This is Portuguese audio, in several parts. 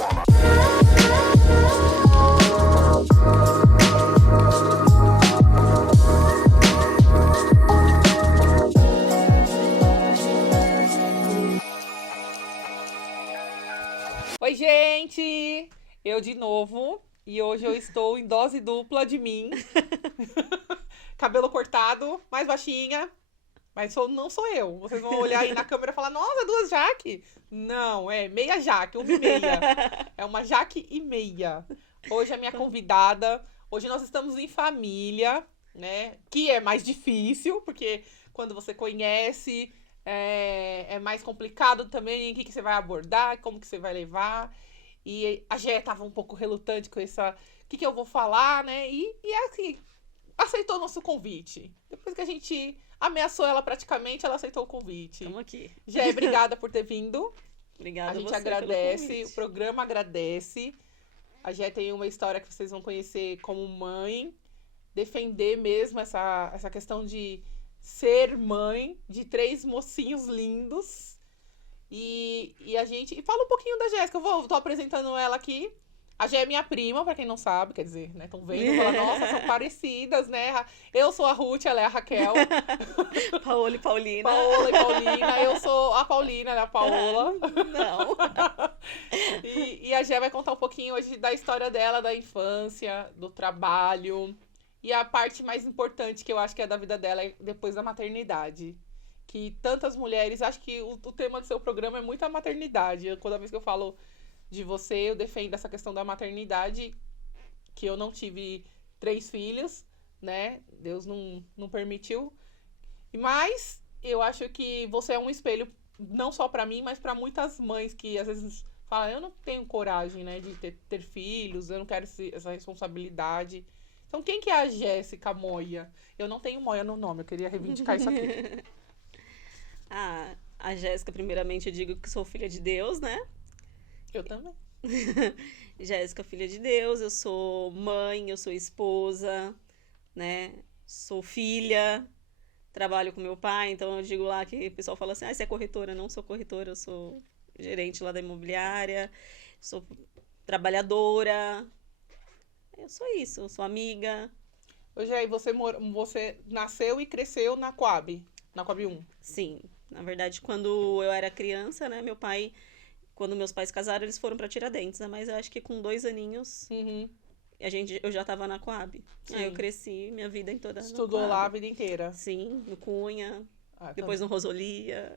Oi, gente! Eu de novo. E hoje eu estou em dose dupla de mim. Cabelo cortado, mais baixinha. Mas não sou eu. Vocês vão olhar aí na câmera e falar, nossa, duas Jaque. Não, é meia Jaque, uma e meia. É uma Jaque e meia. Hoje a minha convidada. Hoje nós estamos em família, né? Que é mais difícil, porque quando você conhece, é mais complicado também. O que você vai abordar, como que você vai levar. E a Gé tava um pouco relutante com essa... O que eu vou falar, né? E assim, aceitou o nosso convite. Depois que a gente ameaçou ela praticamente, ela aceitou o convite. Estamos aqui. Gé, obrigada por ter vindo. Obrigada A gente você agradece, pelo o convite. programa agradece. A Gé tem uma história que vocês vão conhecer como mãe. Defender mesmo essa questão de ser mãe de 3 mocinhos lindos. E a gente... E fala um pouquinho da Jéssica. Tô apresentando ela aqui. A Gé é minha prima, pra quem não sabe. Quer dizer, né? Estão vendo? Fala, nossa, são parecidas, né? Eu sou a Ruth, ela é a Raquel. Paola e Paulina. Paola e Paulina. Eu sou a Paulina, né? A Paola. Não. E a Gé vai contar um pouquinho hoje da história dela, da infância, do trabalho. E a parte mais importante que eu acho que é da vida dela é depois da maternidade. Que tantas mulheres... Acho que o tema do seu programa é muito a maternidade. Toda vez que eu falo de você, eu defendo essa questão da maternidade. Que eu não tive 3 filhos, né? Deus não permitiu. Mas eu acho que você é um espelho, não só pra mim, mas pra muitas mães que às vezes falam, eu não tenho coragem, né, de ter filhos, eu não quero essa responsabilidade. Então, quem que é a Jéssica Moia? Eu não tenho Moia no nome, eu queria reivindicar isso aqui. A Jéssica, primeiramente, eu digo que sou filha de Deus, né? Eu também. Jéssica, filha de Deus, eu sou mãe, eu sou esposa, né? Sou filha, trabalho com meu pai, então eu digo lá que o pessoal fala assim, você é corretora? Eu não sou corretora, eu sou gerente lá da imobiliária, sou trabalhadora, eu sou isso, eu sou amiga. Hoje aí, você nasceu e cresceu na Coab 1. Sim, na verdade, quando eu era criança, né, quando meus pais casaram, eles foram pra Tiradentes, né, mas eu acho que com 2 aninhos, eu já tava na Coab. Aí eu cresci minha vida em toda Estudou lá a vida inteira. Sim, no Cunha, depois no Rosolia.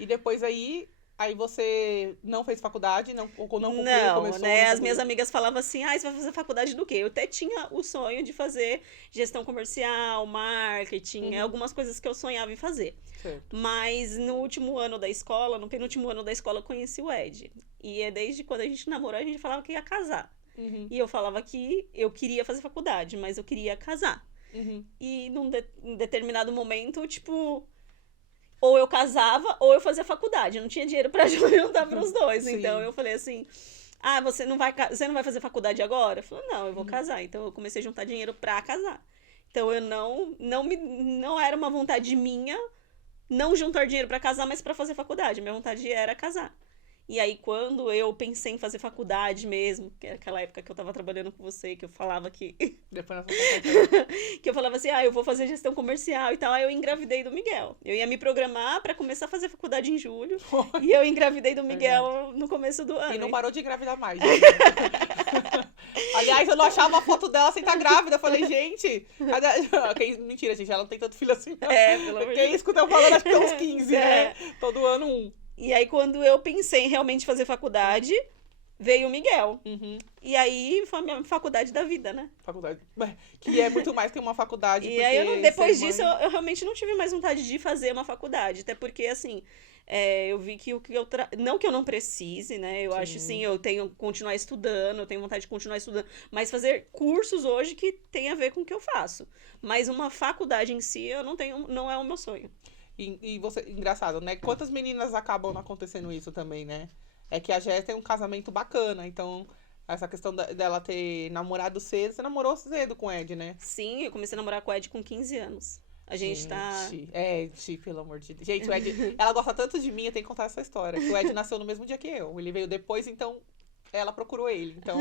E depois aí você não fez faculdade, não concluiu, começou? Né? As minhas amigas falavam assim, você vai fazer faculdade do quê? Eu até tinha o sonho de fazer gestão comercial, marketing, algumas coisas que eu sonhava em fazer. Certo. Mas no último ano da escola, no penúltimo ano da escola, eu conheci o Ed. E desde quando a gente namorou, a gente falava que ia casar. E eu falava que eu queria fazer faculdade, mas eu queria casar. E num determinado momento, tipo... Ou eu casava, ou eu fazia faculdade. Eu não tinha dinheiro pra juntar pros dois. Sim. Então, eu falei assim, você não vai fazer faculdade agora? Eu falei, não, eu vou casar. Então, eu comecei a juntar dinheiro pra casar. Então, eu não era uma vontade minha não juntar dinheiro pra casar, mas pra fazer faculdade. Minha vontade era casar. E aí, quando eu pensei em fazer faculdade mesmo, que era aquela época que eu tava trabalhando com você, que eu falava que... Depois nós que eu falava assim, eu vou fazer gestão comercial e tal. Aí eu engravidei do Miguel. Eu ia me programar pra começar a fazer faculdade em julho. E eu engravidei do Miguel no começo do ano. E não parou de engravidar mais. Aliás, eu não achava a foto dela sem estar grávida. Eu falei, gente... Mentira, gente, ela não tem tanto filho assim. Não. Pelo amor de Quem Deus. escuta eu falando, acho que tem uns 15, né? Todo ano um. E aí, quando eu pensei em realmente fazer faculdade, veio o Miguel. E aí, foi a minha faculdade da vida, né? Faculdade. Que é muito mais que uma faculdade. E aí, depois disso, eu realmente não tive mais vontade de fazer uma faculdade. Até porque, assim, eu vi que não que eu não precise, né? Eu acho, sim, eu tenho que continuar estudando, eu tenho vontade de continuar estudando. Mas fazer cursos hoje que tem a ver com o que eu faço. Mas uma faculdade em si, não é o meu sonho. E você, engraçado, né? Quantas meninas acabam acontecendo isso também, né? É que a Jéssica tem um casamento bacana, então essa questão dela ter namorado cedo, você namorou cedo com o Ed, né? Sim, eu comecei a namorar com o Ed com 15 anos. A gente tá... Ed, pelo amor de Deus. Gente, o Ed, ela gosta tanto de mim, eu tenho que contar essa história. Que o Ed nasceu no mesmo dia que eu. Ele veio depois, então ela procurou ele, então,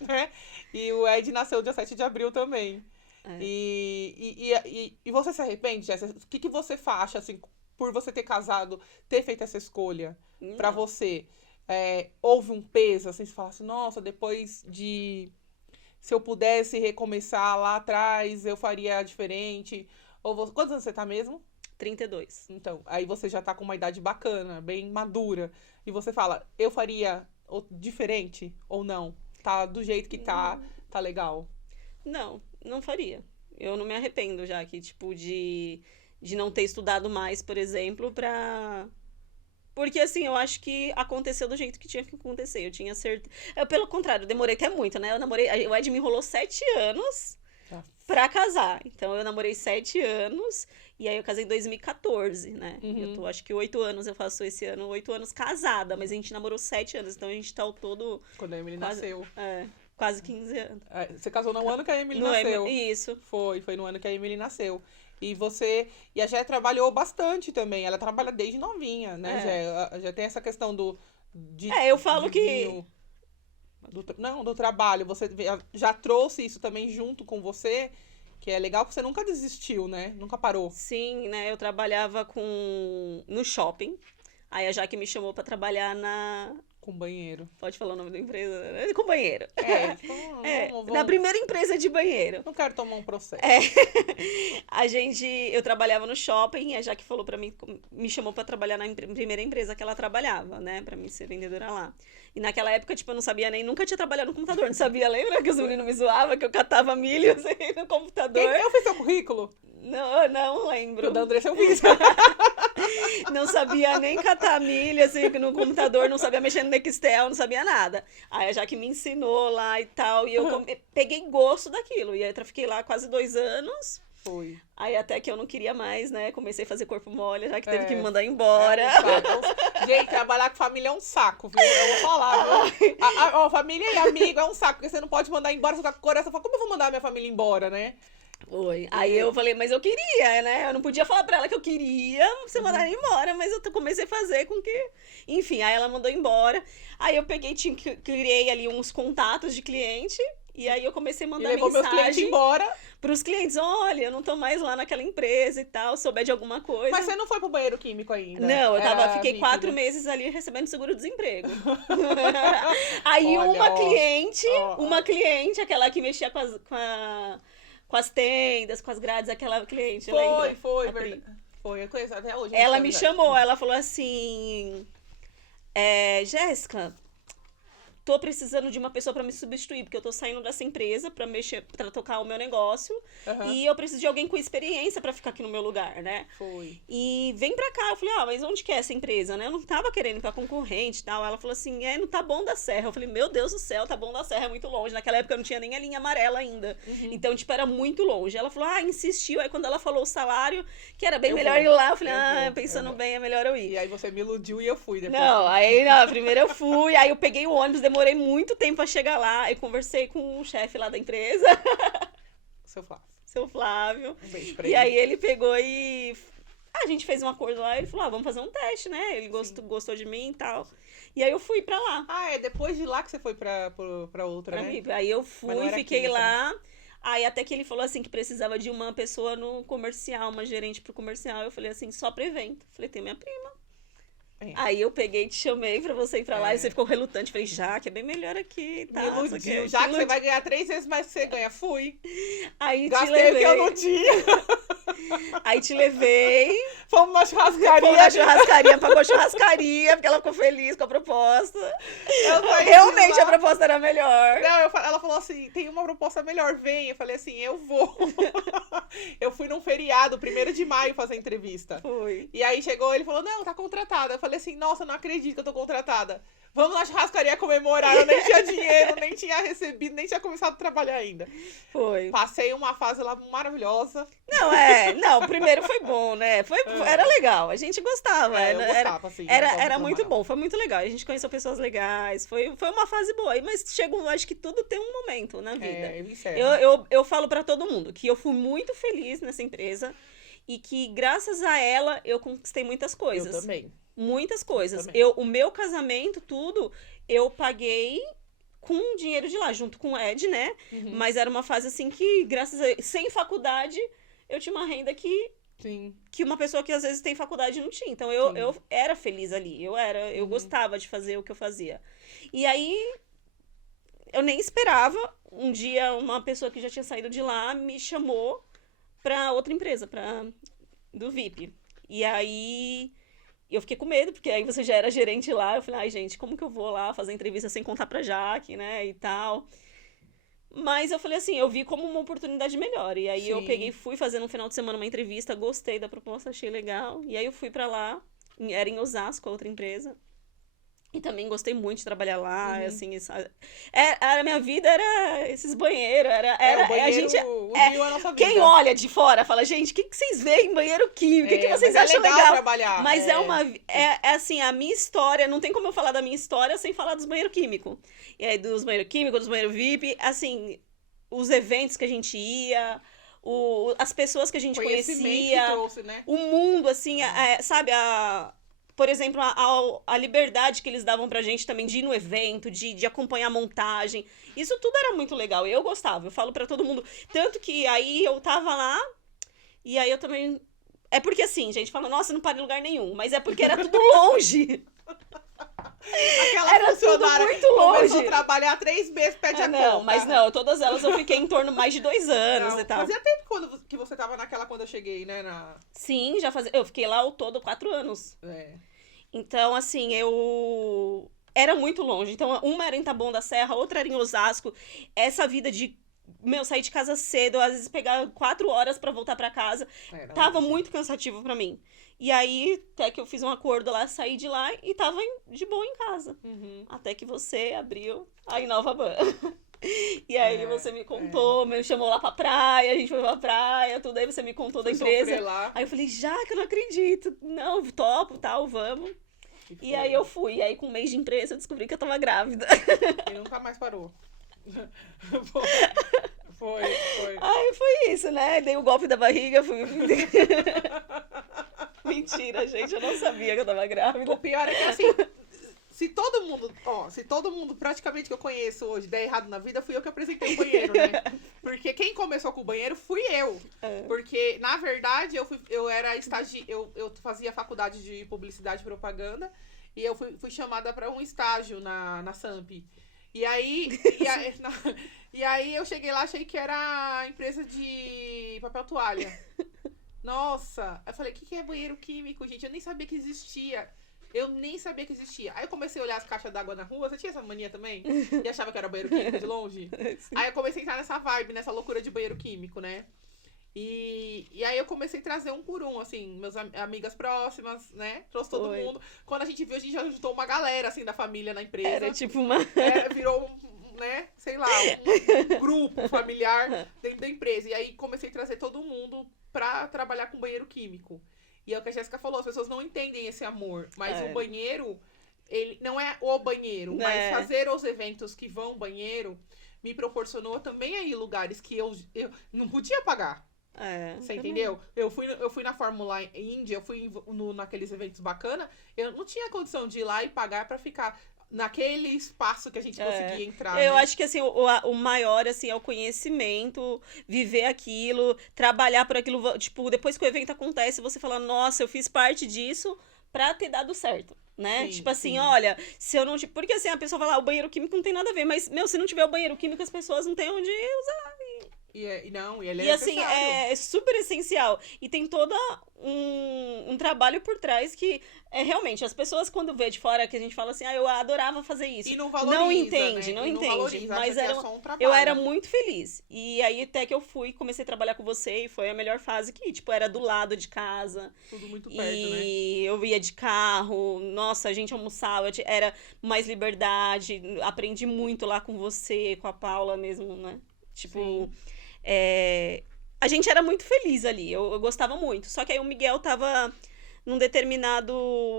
né? E o Ed nasceu dia 7 de abril também. É. E você se arrepende, Jéssica? O que você acha, assim, por você ter casado, ter feito essa escolha pra Não. você? Houve um peso, assim, você fala assim, nossa, depois de... Se eu pudesse recomeçar lá atrás, eu faria diferente. Quantos anos você tá mesmo? 32. Então, aí você já tá com uma idade bacana, bem madura. E você fala, eu faria diferente ou não? Tá do jeito que tá legal. Não, não faria. Eu não me arrependo já que, tipo, de não ter estudado mais, por exemplo, pra... Porque, assim, eu acho que aconteceu do jeito que tinha que acontecer. Eu tinha certeza... Pelo contrário, eu demorei até muito, né? Eu namorei... O Ed me enrolou 7 anos pra casar. Então, eu namorei 7 anos e aí eu casei em 2014, né? Eu tô, acho que 8 anos eu faço esse ano, 8 anos casada, mas a gente namorou 7 anos, então a gente tá ao todo... Quando a Emily quase, nasceu. Quase 15 anos. Você casou no ano que a Emily nasceu. Isso. Foi no ano que a Emily nasceu. E a Jé trabalhou bastante também. Ela trabalha desde novinha, né, Jé? Já tem essa questão eu falo que... do trabalho. Você já trouxe isso também junto com você, que é legal, porque você nunca desistiu, né? Nunca parou. Sim, né? Eu trabalhava no shopping. Aí a Jaque me chamou pra trabalhar Com banheiro. Pode falar o nome da empresa? Com banheiro. Vamos. Na primeira empresa de banheiro. Não quero tomar um processo. Eu trabalhava no shopping, a Jaque falou pra mim, me chamou pra trabalhar na primeira empresa que ela trabalhava, né? Pra mim ser vendedora lá. E naquela época, tipo, eu não sabia nunca tinha trabalhado no computador, não sabia, lembra que os meninos me zoavam, que eu catava milho assim, no computador? Eu fiz seu currículo? Não lembro. O da Andressa eu fiz. Não sabia nem catar milho, assim, no computador, não sabia mexer no Nextel, não sabia nada. Aí a Jaque me ensinou lá e tal, e eu peguei gosto daquilo. E aí eu fiquei lá quase 2 anos. Foi. Aí até que eu não queria mais, né? Comecei a fazer corpo mole, já que teve que me mandar embora. Gente, trabalhar com família é um saco, viu? Eu vou falar, viu? A família e amigo é um saco, porque você não pode mandar embora, você fica com o coração, fala, como eu vou mandar a minha família embora, né? Foi. Aí eu falei, mas eu queria, né? Eu não podia falar pra ela que eu queria você mandar ela embora, mas eu comecei a fazer com que... Enfim, aí ela mandou embora. Aí eu criei ali uns contatos de cliente. E aí eu comecei a mandar mensagem meus clientes embora. Pros clientes, olha, eu não tô mais lá naquela empresa e tal, souber de alguma coisa. Mas você não foi pro banheiro químico ainda? Não, fiquei 4 meses ali recebendo seguro-desemprego. Aí uma cliente, aquela que mexia com as tendas, com as grades, aquela cliente, lembra? Foi, verdade. Foi, eu conheço até hoje. Ela me chamou, ela falou assim, Jéssica, tô precisando de uma pessoa pra me substituir, porque eu tô saindo dessa empresa pra tocar o meu negócio, e eu preciso de alguém com experiência pra ficar aqui no meu lugar, né? Foi. E vem pra cá. Eu falei, mas onde que é essa empresa, né? Eu não tava querendo ir pra concorrente e tal. Ela falou assim, no Taboão da Serra. Eu falei, meu Deus do céu, Taboão da Serra é muito longe. Naquela época eu não tinha nem a linha amarela ainda. Então, tipo, era muito longe. Ela falou, insistiu. Aí quando ela falou o salário, que era bem melhor ir lá, eu falei, pensando bem, é melhor eu ir. E aí você me iludiu e eu fui depois. Não, primeiro eu fui, aí eu peguei o ônibus, demorei muito tempo pra chegar lá, e conversei com o chefe lá da empresa. Seu Flávio. Um beijo pra ele. E aí ele pegou e... A gente fez um acordo lá, ele falou, vamos fazer um teste, né? Ele gostou de mim e tal. E aí eu fui pra lá. Depois de lá que você foi pra outra, né? Aí eu fui, fiquei lá. Aí até que ele falou assim, que precisava de uma pessoa no comercial, uma gerente pro comercial. Eu falei assim, só pra evento. Falei, tem minha prima. Aí eu peguei e te chamei pra você ir pra lá e você ficou relutante. Falei, que é bem melhor aqui. Tá, me iludiu. Já que você vai ganhar 3 vezes mais que você ganha. Fui. Aí gastei te levei. O que eu não tinha. Aí te levei. Fomos na churrascaria. Pagou churrascaria, porque ela ficou feliz com a proposta. Realmente a proposta era melhor. Não, ela falou assim, tem uma proposta melhor, vem. Eu falei assim, eu vou. Eu fui num feriado, 1º de maio, fazer entrevista. Fui. E aí chegou, ele falou, não, tá contratada. Eu falei assim, nossa, não acredito que eu tô contratada. Vamos na churrascaria comemorar. Eu nem tinha dinheiro, nem tinha recebido, nem tinha começado a trabalhar ainda. Foi. Passei uma fase lá maravilhosa. Não, primeiro foi bom, né? Era legal, a gente gostava. Eu gostava, assim. Era muito bom, foi muito legal. A gente conheceu pessoas legais, foi uma fase boa. Mas acho que tudo tem um momento na vida. Eu falo pra todo mundo que eu fui muito feliz nessa empresa e que graças a ela eu conquistei muitas coisas. Eu também. muitas coisas. também. O meu casamento, tudo, eu paguei com dinheiro de lá, junto com o Ed, né? Uhum. Mas era uma fase assim que, graças a... Sem faculdade, eu tinha uma renda Sim. que uma pessoa que às vezes tem faculdade não tinha. Então Sim. eu era feliz ali. Eu gostava de fazer o que eu fazia. E aí eu nem esperava. Um dia uma pessoa que já tinha saído de lá me chamou pra outra empresa, do VIP. E aí eu fiquei com medo, porque aí você já era gerente lá. Eu falei, ai, gente, como que eu vou lá fazer entrevista sem contar pra Jaque, né? E tal. Mas eu falei assim, eu vi como uma oportunidade melhor. E aí eu Sim. peguei, fui fazer no final de semana uma entrevista, gostei da proposta, achei legal. E aí eu fui pra lá, era em Osasco, a outra empresa. E também gostei muito de trabalhar lá, assim, a minha vida era esses banheiros, O banheiro a gente, uniu a nossa vida. quem olha de fora fala, gente, o que vocês veem em banheiro químico? O que vocês mas acham é legal? Trabalhar. Mas assim, a minha história, não tem como eu falar da minha história sem falar dos banheiros químicos. E aí, dos banheiros químicos, dos banheiros VIP, assim, os eventos que a gente ia, as pessoas que a gente conhecia, que trouxe, né? o mundo, assim, sabe, por exemplo, a liberdade que eles davam pra gente também de ir no evento, de acompanhar a montagem. Isso tudo era muito legal. Eu gostava, eu falo pra todo mundo. Tanto que aí eu tava lá, e aí eu também... É porque assim, gente, fala, nossa, não para em lugar nenhum. Mas é porque era tudo longe. Aquela era tudo muito longe. Começou a trabalhar 3 meses, pede a não, conta. mas não, todas elas eu fiquei em torno mais de 2 anos e tal. Fazia tempo que você tava naquela quando eu cheguei, né? Sim, já fazia. Eu fiquei lá ao todo 4 anos. Então, assim, eu... Era muito longe. Então, uma era em Taboão da Serra, outra era em Osasco. Essa vida de, sair de casa cedo, às vezes pegar 4 horas pra voltar pra casa, tava muito cansativo pra mim. E aí, até que eu fiz um acordo lá, saí de lá e tava de boa em casa. Até que você abriu a Inova Ban. E aí você me contou, me chamou lá pra praia, a gente foi pra praia, tudo aí você me contou da empresa. Lá. Aí eu falei, já que eu não acredito. Não, topo, tal, vamos. E aí eu fui. E aí com 1 mês de empresa eu descobri que eu tava grávida. E nunca mais parou. Foi. Aí foi isso, né? Dei o golpe da barriga, fui... Mentira, gente, eu não sabia que eu tava grávida. O pior é que assim... Se todo mundo praticamente que eu conheço hoje der errado na vida, fui eu que apresentei o banheiro, né? Porque quem começou com o banheiro fui eu. Porque, na verdade, eu era eu fazia faculdade de publicidade e propaganda e eu fui chamada para um estágio na Samp. E aí eu cheguei lá, achei que era empresa de papel toalha. Nossa! Eu falei, o que é banheiro químico, gente? Eu nem sabia que existia. Aí eu comecei a olhar as caixas d'água na rua. Você tinha essa mania também? E achava que era banheiro químico de longe? Sim. Aí eu comecei a entrar nessa vibe, nessa loucura de banheiro químico, né? E aí eu comecei a trazer um por um, assim, meus amigas próximas, né? Trouxe todo mundo. Quando a gente viu, a gente já juntou uma galera, assim, da família na empresa. Era tipo uma... virou, né? Sei lá, um grupo familiar dentro da empresa. E aí comecei a trazer todo mundo pra trabalhar com banheiro químico. E é o que a Jéssica falou, as pessoas não entendem esse amor. Mas o banheiro, ele não é o banheiro. Mas fazer os eventos que vão ao banheiro me proporcionou também aí lugares que eu não podia pagar. Você entendeu? Eu fui na Fórmula Indy, eu fui naqueles eventos bacana. Eu não tinha condição de ir lá e pagar pra ficar naquele espaço que a gente conseguia entrar. Eu acho que assim, o maior assim, é o conhecimento, viver aquilo, trabalhar por aquilo. Tipo, depois que o evento acontece, você fala, nossa, eu fiz parte disso pra ter dado certo. Né? Sim, tipo assim, sim. olha, se eu não... Porque assim, a pessoa fala, o banheiro químico não tem nada a ver. Mas, se não tiver o banheiro químico, as pessoas não têm onde usar. E ele e assim, é super essencial. E tem todo um trabalho por trás que realmente, as pessoas quando vê de fora que a gente fala assim, eu adorava fazer isso. E não valoriza, não entende, né? não E entende. valoriza, mas só um trabalho. eu era muito feliz. E aí até que eu comecei a trabalhar com você e foi a melhor fase que, tipo, era do lado de casa. Tudo muito perto, e eu ia de carro, nossa, a gente almoçava, era mais liberdade, aprendi muito lá com você, com a Paula mesmo, né? Tipo... a gente era muito feliz ali, eu gostava muito. Só que aí o Miguel tava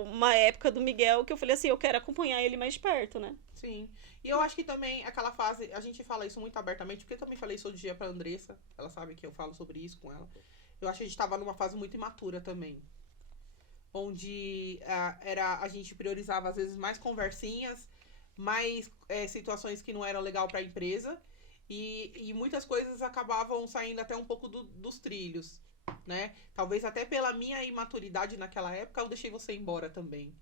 uma época do Miguel que eu falei assim, eu quero acompanhar ele mais de perto, né? Sim. E eu acho que também aquela fase, a gente fala isso muito abertamente, porque eu também falei isso outro dia pra Andressa, ela sabe que eu falo sobre isso com ela. Eu acho que a gente tava numa fase muito imatura também. onde a gente priorizava, às vezes, mais conversinhas, mais situações que não eram legal para a empresa. E muitas coisas acabavam saindo até um pouco dos trilhos, né? Talvez até pela minha imaturidade naquela época, eu deixei você embora também.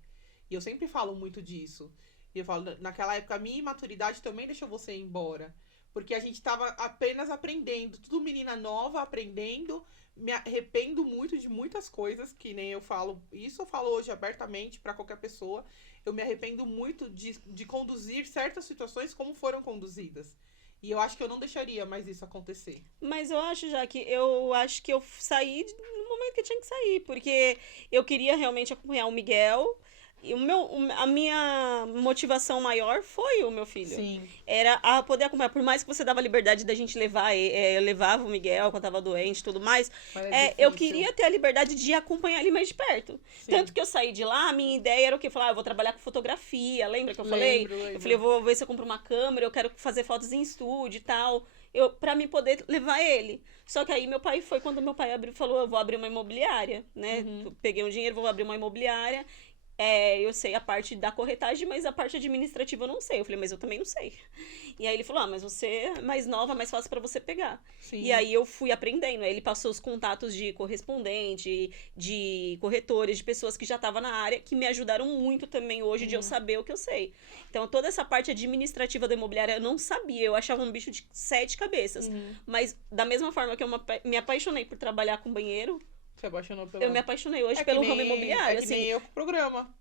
E eu sempre falo muito disso. E eu falo, naquela época, a minha imaturidade também deixou você embora. Porque a gente estava apenas aprendendo. Tudo menina nova, aprendendo. Me arrependo muito de muitas coisas, que nem eu falo. Isso eu falo hoje abertamente para qualquer pessoa. Eu me arrependo muito de conduzir certas situações como foram conduzidas. E eu acho que eu não deixaria mais isso acontecer. Mas eu acho que eu saí no momento que eu tinha que sair, porque eu queria realmente acompanhar o Miguel. E a minha motivação maior foi o meu filho. Sim. Era a poder acompanhar. Por mais que você dava liberdade da gente levar, eu levava o Miguel quando tava doente e tudo mais. Eu queria ter a liberdade de acompanhar ele mais de perto. Sim. Tanto que eu saí de lá, a minha ideia era o quê? Falar, eu vou trabalhar com fotografia. Lembra que eu falei? Lembro. Eu falei, eu vou ver se eu compro uma câmera, eu quero fazer fotos em estúdio e tal. Pra mim poder levar ele. Só que aí meu pai foi quando meu pai falou, eu vou abrir uma imobiliária, né? Peguei um dinheiro, vou abrir uma imobiliária. Eu sei a parte da corretagem, mas a parte administrativa eu não sei. Eu falei, mas eu também não sei. E aí ele falou, mas você é mais nova, mais fácil pra você pegar. Sim. E aí eu fui aprendendo. Aí ele passou os contatos de correspondente, de corretores, de pessoas que já estavam na área, que me ajudaram muito também hoje de eu saber o que eu sei. Então toda essa parte administrativa da imobiliária eu não sabia. Eu achava um bicho de 7 cabeças. Mas da mesma forma que eu me apaixonei por trabalhar com banheiro, Você apaixonou pelo... eu me apaixonei hoje pelo ramo imobiliário. É que nem eu com o programa.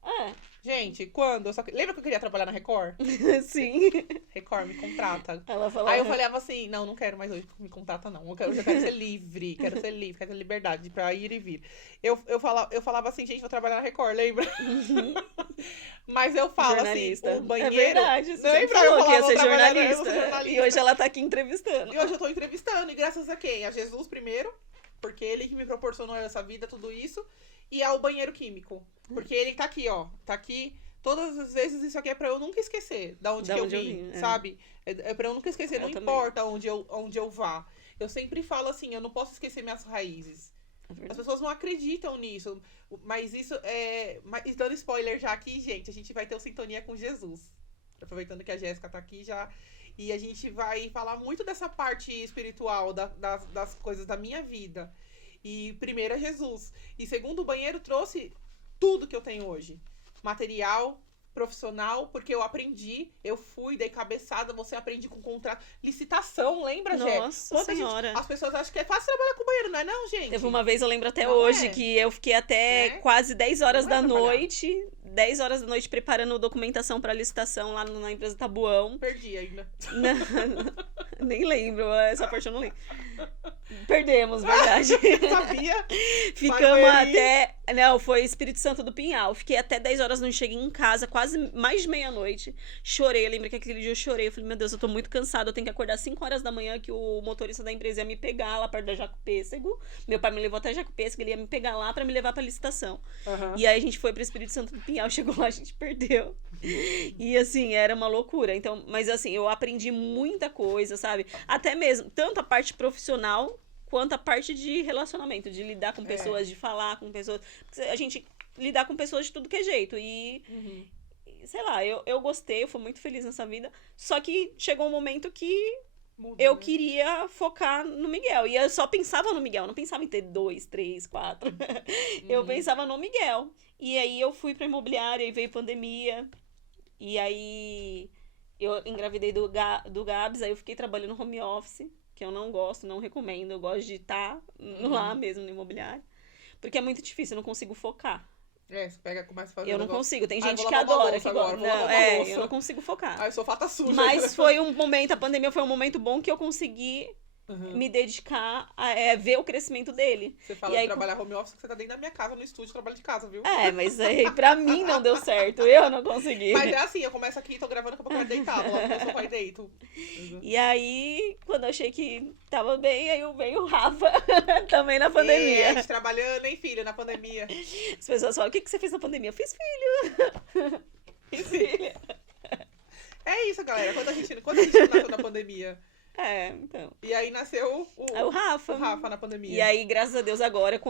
Gente, quando? Lembra que eu queria trabalhar na Record? Sim. Record, me contrata. Ela falou, Aí eu falava assim, não quero mais hoje, me contrata não. Eu quero ser livre, quero ter liberdade pra ir e vir. Eu falava assim, gente, vou trabalhar na Record, lembra? Mas eu falo jornalista. assim, o banheiro... É verdade, você lembra? falou que ia ser Eu jornalista. sou jornalista. E hoje ela tá aqui entrevistando. E hoje eu tô entrevistando, e graças a quem? A Jesus primeiro, porque ele que me proporcionou essa vida, tudo isso, e ao banheiro químico. Porque ele tá aqui, ó, tá aqui. Todas as vezes isso aqui é pra eu nunca esquecer da onde que eu vim, sabe? É pra eu nunca esquecer, não importa onde eu vá. Eu sempre falo assim, eu não posso esquecer minhas raízes. As pessoas não acreditam nisso, mas isso é... Mas dando spoiler já aqui, gente, a gente vai ter o Sintonia com Jesus. Aproveitando que a Jéssica tá aqui já... E a gente vai falar muito dessa parte espiritual das coisas da minha vida. E primeiro é Jesus. E segundo, o banheiro trouxe tudo que eu tenho hoje. Material, profissional, porque eu aprendi, eu fui, dei cabeçada, você aprende com contrato. Licitação, lembra, Jé? Nossa senhora. As pessoas acham que é fácil trabalhar com banheiro, não é não, gente? Teve uma vez, eu lembro até Não hoje, que eu fiquei até quase 10 horas da noite... 10 horas da noite preparando documentação pra licitação lá na empresa Tabuão. Perdi ainda. Nem lembro, essa parte eu não lembro. Perdemos, verdade. Sabia? Ficamos até... Não, foi Espírito Santo do Pinhal. Fiquei até 10 horas da noite, cheguei em casa, quase mais de meia-noite. Chorei, eu lembro que aquele dia eu chorei. Eu falei, meu Deus, eu tô muito cansada, eu tenho que acordar 5 horas da manhã, que o motorista da empresa ia me pegar lá perto da Jaco Pêssego. Meu pai me levou até Jaco Pêssego, ele ia me pegar lá pra me levar pra licitação. E aí a gente foi pro Espírito Santo do Pinhal, chegou lá, a gente perdeu. E assim, era uma loucura. Então, mas assim, eu aprendi muita coisa, sabe? Até mesmo, tanto a parte profissional quanto a parte de relacionamento, de lidar com pessoas, de falar com pessoas. A gente lidar com pessoas de tudo que é jeito. E, sei lá, eu gostei, eu fui muito feliz nessa vida. Só que chegou um momento que eu queria focar no Miguel. E eu só pensava no Miguel, não pensava em ter 2, 3, 4. Eu pensava no Miguel. E aí eu fui pra imobiliária e veio pandemia. E aí eu engravidei do Gabs, aí eu fiquei trabalhando no home office, que eu não gosto, não recomendo. Eu gosto de estar lá mesmo no imobiliário. Porque é muito difícil, eu não consigo focar. Você começa a fazer. Eu não consigo, tem gente que adora, que gosta. Eu não consigo focar. O sofá tá sujo. Mas foi um momento, a pandemia foi um momento bom que eu consegui me dedicar a ver o crescimento dele. Você fala de trabalhar home office, que você tá dentro da minha casa, no estúdio, trabalho de casa, viu? Mas aí pra mim não deu certo, eu não consegui. Mas é assim, eu começo aqui, tô gravando, daqui a pouco eu quero deitar, lá no meu sofá e deito. E aí, quando eu achei que tava bem, aí veio o Rafa, também na pandemia. A gente trabalhando, hein, filho, na pandemia. As pessoas falam, o que você fez na pandemia? Eu fiz filho. Fiz filho. É isso, galera, quando a gente não nasceu na pandemia. Então. E aí nasceu É o Rafa. o Rafa na pandemia. E aí, graças a Deus, agora,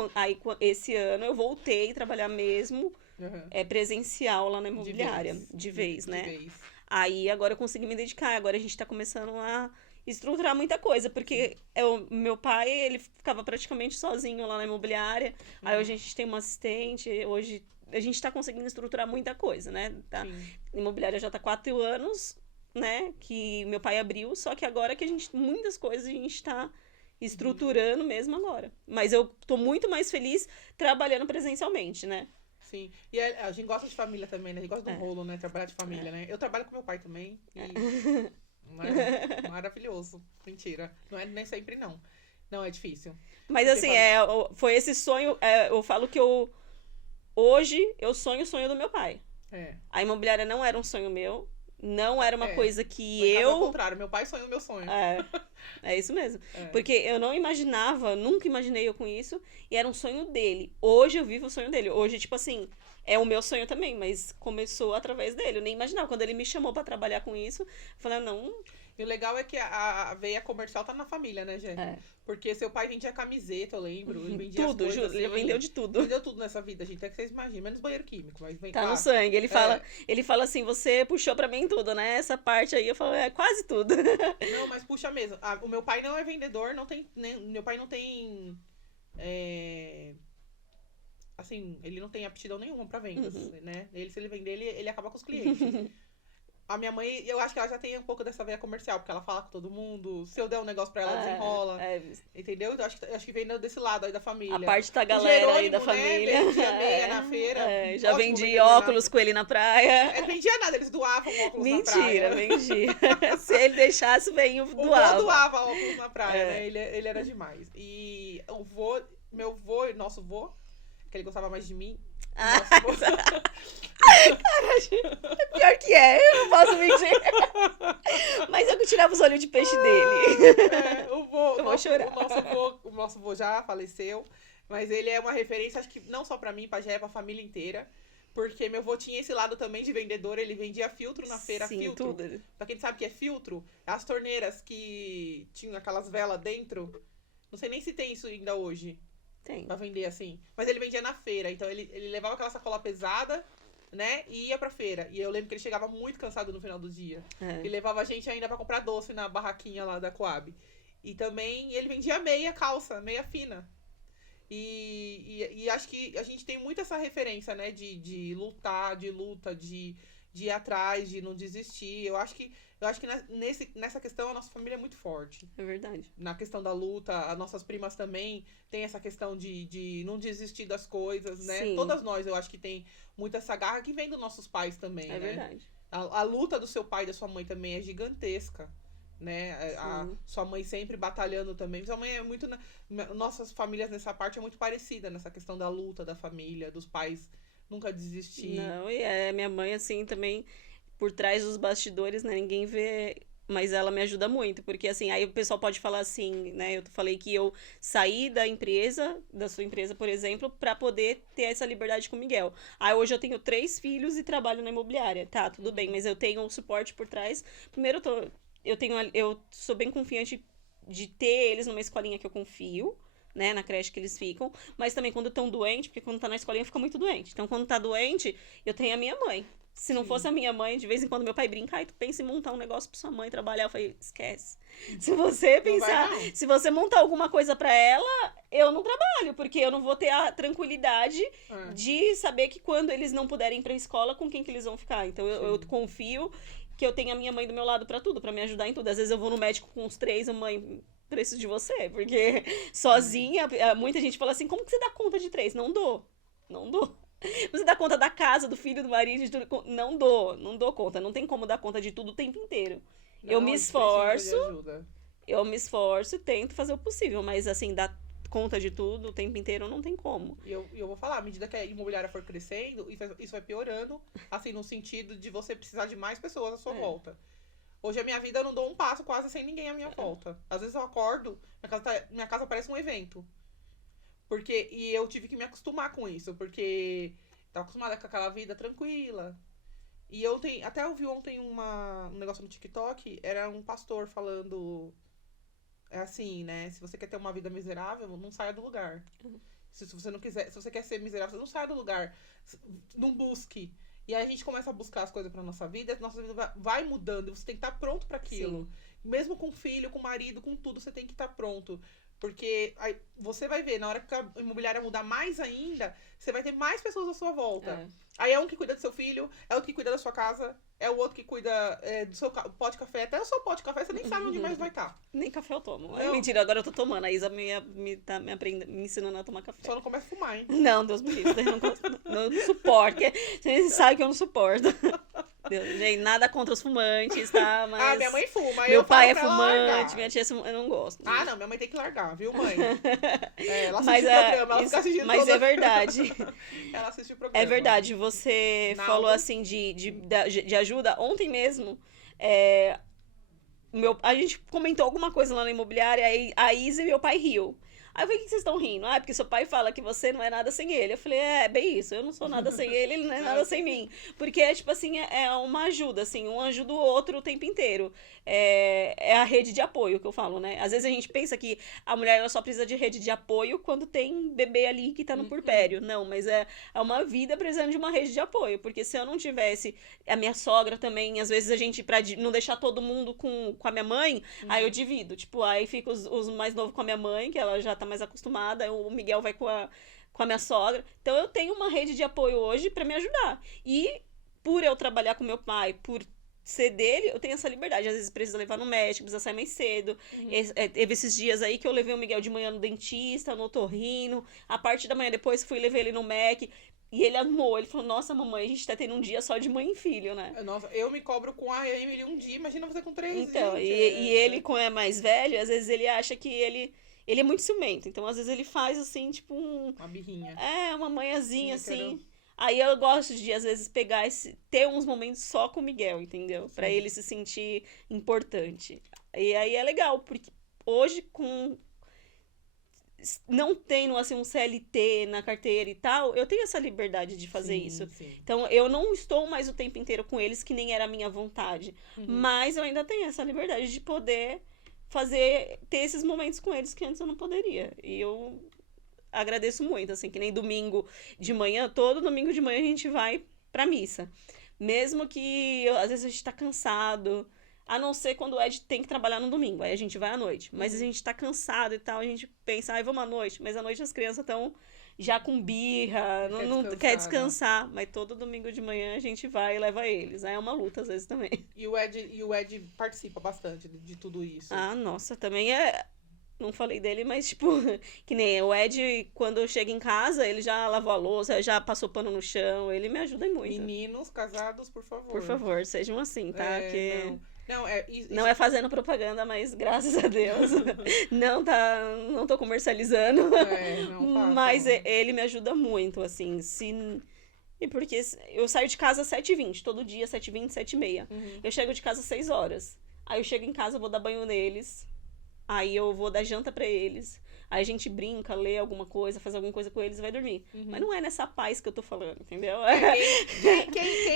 esse ano, eu voltei a trabalhar mesmo Uhum. presencial lá na imobiliária, de vez, De né? vez. Aí agora eu consegui me dedicar, agora a gente tá começando a estruturar muita coisa, porque meu pai, ele ficava praticamente sozinho lá na imobiliária, aí hoje a gente tem uma assistente, hoje a gente tá conseguindo estruturar muita coisa, né? Tá? Sim. A imobiliária já tá 4 anos, né, que meu pai abriu, só que agora que muitas coisas a gente tá estruturando mesmo agora. Mas eu tô muito mais feliz trabalhando presencialmente, né? Sim. E a gente gosta de família também, né? A gente gosta de um É. rolo, né? Trabalhar de família, né? Eu trabalho com meu pai também. E maravilhoso. Mentira. Não é nem sempre, não. Não, é difícil. Mas Porque assim, foi esse sonho, eu falo que hoje eu sonho o sonho do meu pai. É. A imobiliária não era um sonho meu, não era uma É. coisa que Lá em casa é o eu... contrário. Meu pai sonha o meu sonho. É isso mesmo. É. Porque eu não imaginava, nunca imaginei eu com isso, e era um sonho dele. Hoje eu vivo o sonho dele. Hoje, tipo assim, é o meu sonho também, mas começou através dele. Eu nem imaginava. Quando ele me chamou pra trabalhar com isso, eu falei, não. E o legal é que a veia comercial tá na família, né, Jé? É. Porque seu pai vendia camiseta, eu lembro. Ele vendia Tudo, as coisas, juro, ele assim. vendeu de tudo. Vendeu tudo nessa vida, gente. É que vocês imaginam. Menos banheiro químico, mas vem Tá cá. no sangue. Ele fala assim, você puxou pra mim tudo, né? Essa parte aí, eu falo, quase tudo. Não, mas puxa mesmo. O meu pai não é vendedor, não tem. Meu pai não tem. Assim, ele não tem aptidão nenhuma pra vendas, né? Se ele vender, ele acaba com os clientes. A minha mãe, eu acho que ela já tem um pouco dessa veia comercial, porque ela fala com todo mundo. Se eu der um negócio pra ela, desenrola. Entendeu? Então acho que vem desse lado aí da família. A parte da O galera aí Jerônimo, da né, família. vendia meia na feira. Já Ótimo vendi vendedor óculos com ele na praia. vendia nada, eles doavam óculos na praia. Mentira, vendia. Se ele deixasse, venho O vô doava. doava óculos na praia, né? Ele era demais. E meu vô, nosso vô, que ele gostava mais de mim. Nosso vô, Pior que eu não posso mentir. Mas eu que tirava os olhos de peixe dele. Eu vou chorar. O nosso vô já faleceu, mas ele é uma referência, acho que não só pra mim, pra Jé, pra família inteira. Porque meu vô tinha esse lado também de vendedor, ele vendia filtro na feira, Sim, filtro. tudo. Pra quem sabe o que é filtro, as torneiras que tinham aquelas velas dentro. Não sei nem se tem isso ainda hoje. Tem. Pra vender assim. Mas ele vendia na feira, então ele levava aquela sacola pesada, né? E ia pra feira. E eu lembro que ele chegava muito cansado no final do dia. E levava a gente ainda pra comprar doce na barraquinha lá da Coab. E também ele vendia meia calça, meia fina. E acho que a gente tem muito essa referência, né? De lutar, de luta, de ir atrás, de não desistir. Eu acho que nessa questão a nossa família é muito forte. É verdade. Na questão da luta, as nossas primas também tem essa questão de não desistir das coisas, né? Sim. Todas nós, eu acho que tem muita essa garra que vem dos nossos pais também, né? É verdade. A luta do seu pai e da sua mãe também é gigantesca, né? A sua mãe sempre batalhando também. Sua mãe é muito... Nossas famílias nessa parte é muito parecida, nessa questão da luta, da família, dos pais nunca desistir. Não, e minha mãe, assim, também, por trás dos bastidores, né? Ninguém vê... Mas ela me ajuda muito, porque assim, aí o pessoal pode falar assim, né? Eu falei que eu saí da sua empresa, por exemplo, pra poder ter essa liberdade com o Miguel. Aí hoje eu tenho 3 filhos e trabalho na imobiliária. Tá, tudo bem, mas eu tenho um suporte por trás. Primeiro, eu sou bem confiante de ter eles numa escolinha que eu confio, né, na creche que eles ficam, mas também quando estão doentes, porque quando tá na escolinha fica muito doente. Então, quando tá doente, eu tenho a minha mãe. Se não fosse a minha mãe, de vez em quando meu pai brinca, tu pensa em montar um negócio pra sua mãe trabalhar. Eu falei, esquece. Se você pensar, se você montar alguma coisa pra ela, eu não trabalho, porque eu não vou ter a tranquilidade de saber que quando eles não puderem ir pra escola, com quem que eles vão ficar. Então, eu confio que eu tenho a minha mãe do meu lado pra tudo, pra me ajudar em tudo. Às vezes eu vou no médico com os 3, a mãe... preciso de você, porque sozinha, muita gente fala assim, como que você dá conta de 3? Não dou. Você dá conta da casa, do filho, do marido, de tudo. Não dou conta. Não tem como dar conta de tudo o tempo inteiro. Não, eu me esforço e tento fazer o possível, mas assim, dar conta de tudo o tempo inteiro não tem como. E eu vou falar, à medida que a imobiliária for crescendo, isso vai piorando, assim, no sentido de você precisar de mais pessoas à sua volta. Hoje a minha vida eu não dou um passo quase sem ninguém à minha volta. Às vezes eu acordo, minha casa parece um evento. E eu tive que me acostumar com isso, porque tava acostumada com aquela vida tranquila. E até eu vi ontem um negócio no TikTok, era um pastor falando é assim, né? Se você quer ter uma vida miserável, não saia do lugar. Se você não quiser, se você quer ser miserável, você não saia do lugar. Não busque. E aí a gente começa a buscar as coisas pra nossa vida vai mudando. E você tem que estar pronto pra aquilo. Sim. Mesmo com filho, com marido, com tudo, você tem que estar pronto. Porque aí você vai ver, na hora que a imobiliária mudar mais ainda, você vai ter mais pessoas à sua volta. É. Aí é um que cuida do seu filho, é outro que cuida da sua casa, é o outro que cuida do seu pó de café. Até o seu pó de café, você nem sabe onde mais vai estar. Nem café eu tomo. Eu- Mentira, agora eu tô tomando. A Isa tá me ensinando a tomar café. Só não começa a fumar, hein? Não, Deus me livre. Eu não suporto. Você sabe que eu não suporto. Deus, gente, nada contra os fumantes, tá? Mas Ah, minha mãe fuma. meu eu pai é falo pra ela fumante, largar. minha tia eu não gosto. Ah, não, minha mãe tem que largar, viu, mãe? Ela assiste Mas, o programa, ela fica assistindo mas toda... é verdade. Ela assiste o programa. É verdade. Você Naldo. falou assim de ajuda. Ontem mesmo, a gente comentou alguma coisa lá na imobiliária, aí a Isa e meu pai riu. Aí eu falei, o que vocês estão rindo? Ah, porque seu pai fala que você não é nada sem ele. Eu falei, bem isso, eu não sou nada sem ele, ele não é nada sem mim. Porque, tipo assim, é uma ajuda, assim, um ajuda o outro o tempo inteiro. É a rede de apoio que eu falo, né? Às vezes a gente pensa que a mulher ela só precisa de rede de apoio quando tem bebê ali que tá no puerpério. Não, mas é uma vida precisando de uma rede de apoio. Porque se eu não tivesse, a minha sogra também, às vezes a gente, pra não deixar todo mundo com a minha mãe, aí eu divido. Tipo, aí fica os mais novos com a minha mãe, que ela já tá mais acostumada, o Miguel vai com a minha sogra. Então eu tenho uma rede de apoio hoje pra me ajudar. E por eu trabalhar com meu pai, por ser dele, eu tenho essa liberdade. Às vezes precisa levar no médico, precisa sair mais cedo. Teve esses dias aí que eu levei o Miguel de manhã no dentista, no otorrino. A parte da manhã depois fui e levei ele no Mac. E ele amou, ele falou, nossa mamãe, a gente tá tendo um dia só de mãe e filho, né? Nossa, eu me cobro com a Emily um dia, imagina você com 3 Então, gente. e ele, como é mais velho, às vezes ele acha que ele é muito ciumento. Então, às vezes ele faz assim, tipo Uma birrinha. uma manhãzinha Sim, assim. quero- Aí eu gosto de, às vezes, ter uns momentos só com o Miguel, entendeu? Pra Sim. ele se sentir importante. E aí é legal, porque hoje, não tendo assim um CLT na carteira e tal, eu tenho essa liberdade de fazer Sim, isso. sim. Então, eu não estou mais o tempo inteiro com eles, que nem era a minha vontade. Mas eu ainda tenho essa liberdade de poder ter esses momentos com eles que antes eu não poderia. E eu agradeço muito, assim, que nem domingo de manhã, todo domingo de manhã a gente vai pra missa. Mesmo que às vezes a gente tá cansado, a não ser quando o Ed tem que trabalhar no domingo, aí a gente vai à noite. Mas a gente tá cansado e tal, a gente pensa, vamos à noite. Mas à noite as crianças estão já com birra, não quer descansar. Mas todo domingo de manhã a gente vai e leva eles. Aí é uma luta às vezes também. E o Ed participa bastante de tudo isso. Ah, nossa, também não falei dele, mas, tipo, que nem o Ed, quando chega em casa, ele já lavou a louça, já passou pano no chão, ele me ajuda muito. Meninos casados, por favor. Por favor, sejam assim, tá? Não é fazendo propaganda, mas graças a Deus não tô comercializando. Não façam. Mas ele me ajuda muito, assim, E porque eu saio de casa às 7h20, todo dia, 7h20, 7h30. Eu chego de casa às 6 horas. Aí eu chego em casa, vou dar banho neles. Aí eu vou dar janta pra eles. Aí a gente brinca, lê alguma coisa, faz alguma coisa com eles e vai dormir. Mas não é nessa paz que eu tô falando, entendeu?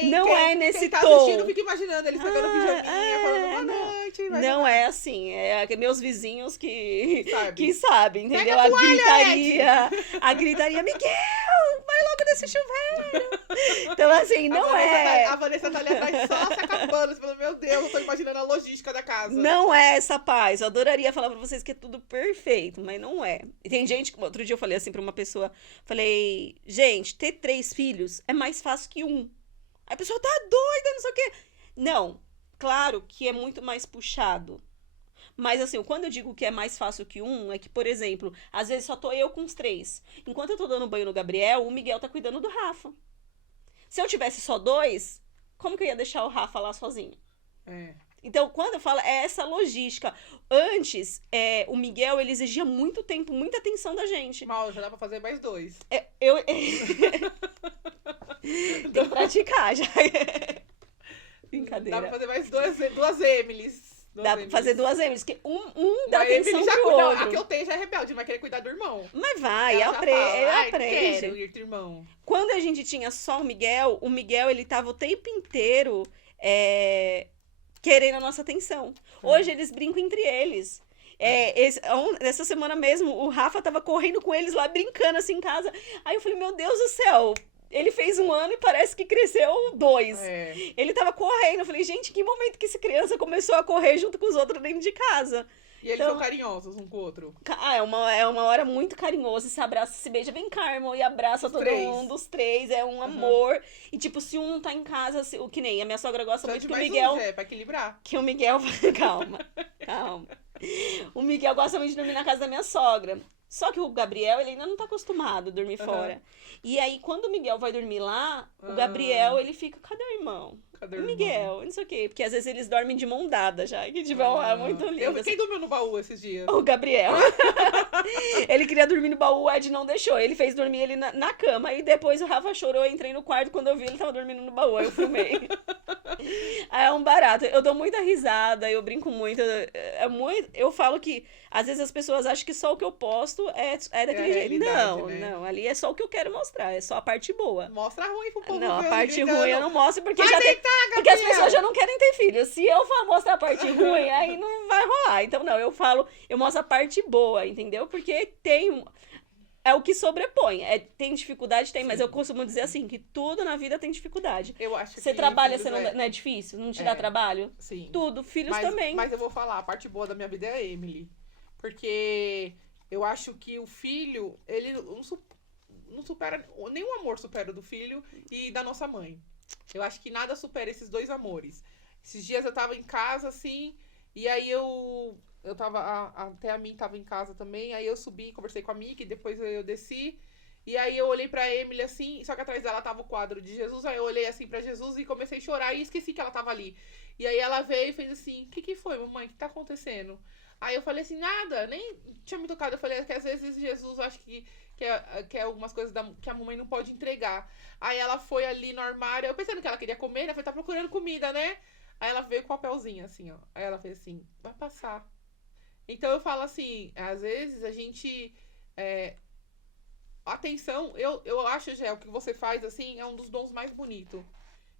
Não é nesse quem tá tom. assistindo fica imaginando eles pegando pijaminha, falando boa noite. Não é assim. É meus vizinhos que Sabe. sabem, entendeu? Pega a toalha, A gritaria, Miguel, vai logo nesse chuveiro. Então, assim, não é. A Vanessa tá ali atrás só se acabando. Você falando, meu Deus, eu tô imaginando a logística da casa. Não é essa paz. Eu adoraria falar pra vocês que é tudo perfeito, mas não é. E tem gente, outro dia eu falei assim pra uma pessoa, falei, gente, ter 3 filhos é mais fácil que 1. Aí a pessoa tá doida, não sei o quê. Não, claro que é muito mais puxado. Mas assim, quando eu digo que é mais fácil que 1, é que, por exemplo, às vezes só tô eu com os 3. Enquanto eu tô dando banho no Gabriel, o Miguel tá cuidando do Rafa. Se eu tivesse só 2, como que eu ia deixar o Rafa lá sozinho? Então, quando eu falo, é essa logística. Antes, o Miguel, ele exigia muito tempo, muita atenção da gente. Mal, já dá pra fazer mais 2. Tem que praticar, já. Brincadeira. Dá pra fazer mais 2 Emilys. Dá pra fazer 2 Emilys, que um dá a atenção Emily já pro cuida. outro. A que eu tenho já é rebelde, vai querer cuidar do irmão. Mas vai, Ela já fala, ele "Ai, aprende. Quero ir, irmão." Quando a gente tinha só o Miguel, ele tava o tempo inteiro querendo a nossa atenção. Hoje eles brincam entre eles. Essa semana mesmo, o Rafa tava correndo com eles lá, brincando assim em casa. Aí eu falei, meu Deus do céu, ele fez 1 ano e parece que cresceu 2. É. Ele tava correndo. Eu falei, gente, que momento que essa criança começou a correr junto com os outros dentro de casa. E eles são carinhosos um com o outro. É uma hora muito carinhosa, se abraça, se beija, vem cá, irmão, e abraça todo mundo, os 3, é um amor. E tipo, se um não tá em casa, o que nem a minha sogra gosta muito que o Miguel... pra equilibrar. Que o Miguel... Calma. O Miguel gosta muito de dormir na casa da minha sogra. Só que o Gabriel, ele ainda não tá acostumado a dormir fora. E aí, quando o Miguel vai dormir lá, o Gabriel, ele fica, cadê o irmão? Cadê o Miguel? Não sei o quê. Porque às vezes eles dormem de mão dada já. Que tipo, é muito lindo. Quem dormiu no baú esses dias? O Gabriel. Ele queria dormir no baú, o Ed não deixou. Ele fez dormir ele na cama. E depois o Rafa chorou, eu entrei no quarto. Quando eu vi, ele tava dormindo no baú. Aí eu filmei. É um barato. Eu dou muita risada, eu brinco muito. Eu falo que às vezes as pessoas acham que só o que eu posto é daquele jeito. Não, né? não. Ali é só o que eu quero mostrar. É só a parte boa. Mostra ruim pro povo. Não, ver a parte gritando. ruim eu não mostro porque Porque as pessoas já não querem ter filho. Se eu for mostrar a parte ruim, aí não vai rolar. Então, não, eu mostro a parte boa, entendeu? Porque é o que sobrepõe. Tem dificuldade? Tem, mas eu costumo dizer assim, que tudo na vida tem dificuldade. Eu acho você que trabalha, você não é difícil? Não te dá trabalho? Sim. Tudo, filhos também. Mas eu vou falar, a parte boa da minha vida é a Emily. Porque eu acho que o filho, ele não supera, nenhum amor supera o do filho e da nossa mãe. Eu acho que nada supera esses 2 amores. Esses dias eu tava em casa, assim, e aí eu tava, até a mim tava em casa também, aí eu subi, conversei com a Miki, depois eu desci, e aí eu olhei pra Emily, assim, só que atrás dela tava o quadro de Jesus, aí eu olhei, assim, pra Jesus e comecei a chorar e esqueci que ela tava ali. E aí ela veio e fez assim, o que foi, mamãe? O que tá acontecendo? Aí eu falei assim, nada, nem tinha me tocado. Eu falei que às vezes Jesus, eu acho que é algumas coisas que a mamãe não pode entregar. Aí ela foi ali no armário, eu pensando que ela queria comer, né? Eu falei, tá procurando comida, né? Aí ela veio com o papelzinho, assim, ó. Aí ela fez assim, vai passar. Então eu falo assim, às vezes a gente... atenção, eu acho, Gé, o que você faz, assim, é um dos dons mais bonitos.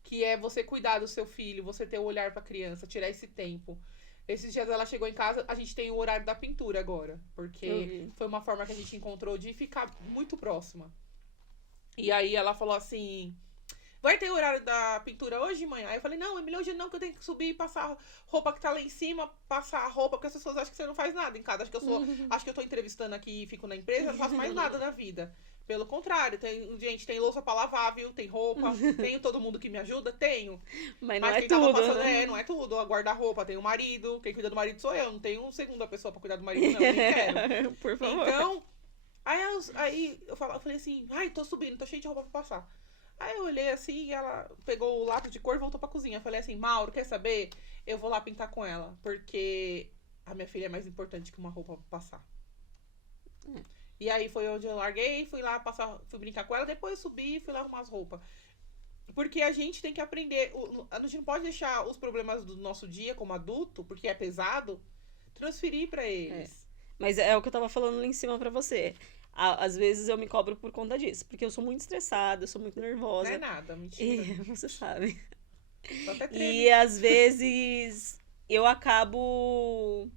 Que é você cuidar do seu filho, você ter o olhar pra criança, tirar esse tempo. Esses dias ela chegou em casa, a gente tem o horário da pintura agora. Porque foi uma forma que a gente encontrou de ficar muito próxima. E aí ela falou assim, vai ter o horário da pintura hoje, mãe? Aí eu falei, não, Emília, hoje não, que eu tenho que subir e passar a roupa que tá lá em cima, passar a roupa, porque as pessoas acham que você não faz nada em casa. Acho que eu tô entrevistando aqui e fico na empresa, eu não faço mais nada na vida. Pelo contrário, tem louça pra lavar, viu? Tem roupa, tenho todo mundo que me ajuda? Tenho. Mas não é quem tudo, tava passando, né? não é tudo. A guarda-roupa, tem o marido, quem cuida do marido sou eu, não tenho segunda pessoa pra cuidar do marido, não, nem quero. Por favor. Então, aí eu falei assim, ai, tô subindo, tô cheio de roupa pra passar. Aí eu olhei assim, e ela pegou o lápis de cor e voltou pra cozinha. Eu falei assim, Mauro, quer saber? Eu vou lá pintar com ela, porque a minha filha é mais importante que uma roupa pra passar. E aí foi onde eu larguei, fui lá fui brincar com ela, depois eu subi e fui lá arrumar as roupas. Porque a gente tem que aprender, a gente não pode deixar os problemas do nosso dia como adulto, porque é pesado, transferir pra eles. Mas é o que eu tava falando lá em cima pra você. Às vezes eu me cobro por conta disso, porque eu sou muito estressada, eu sou muito nervosa. Não é nada, mentira. E você sabe. Tô até tremendo. E às vezes eu acabo...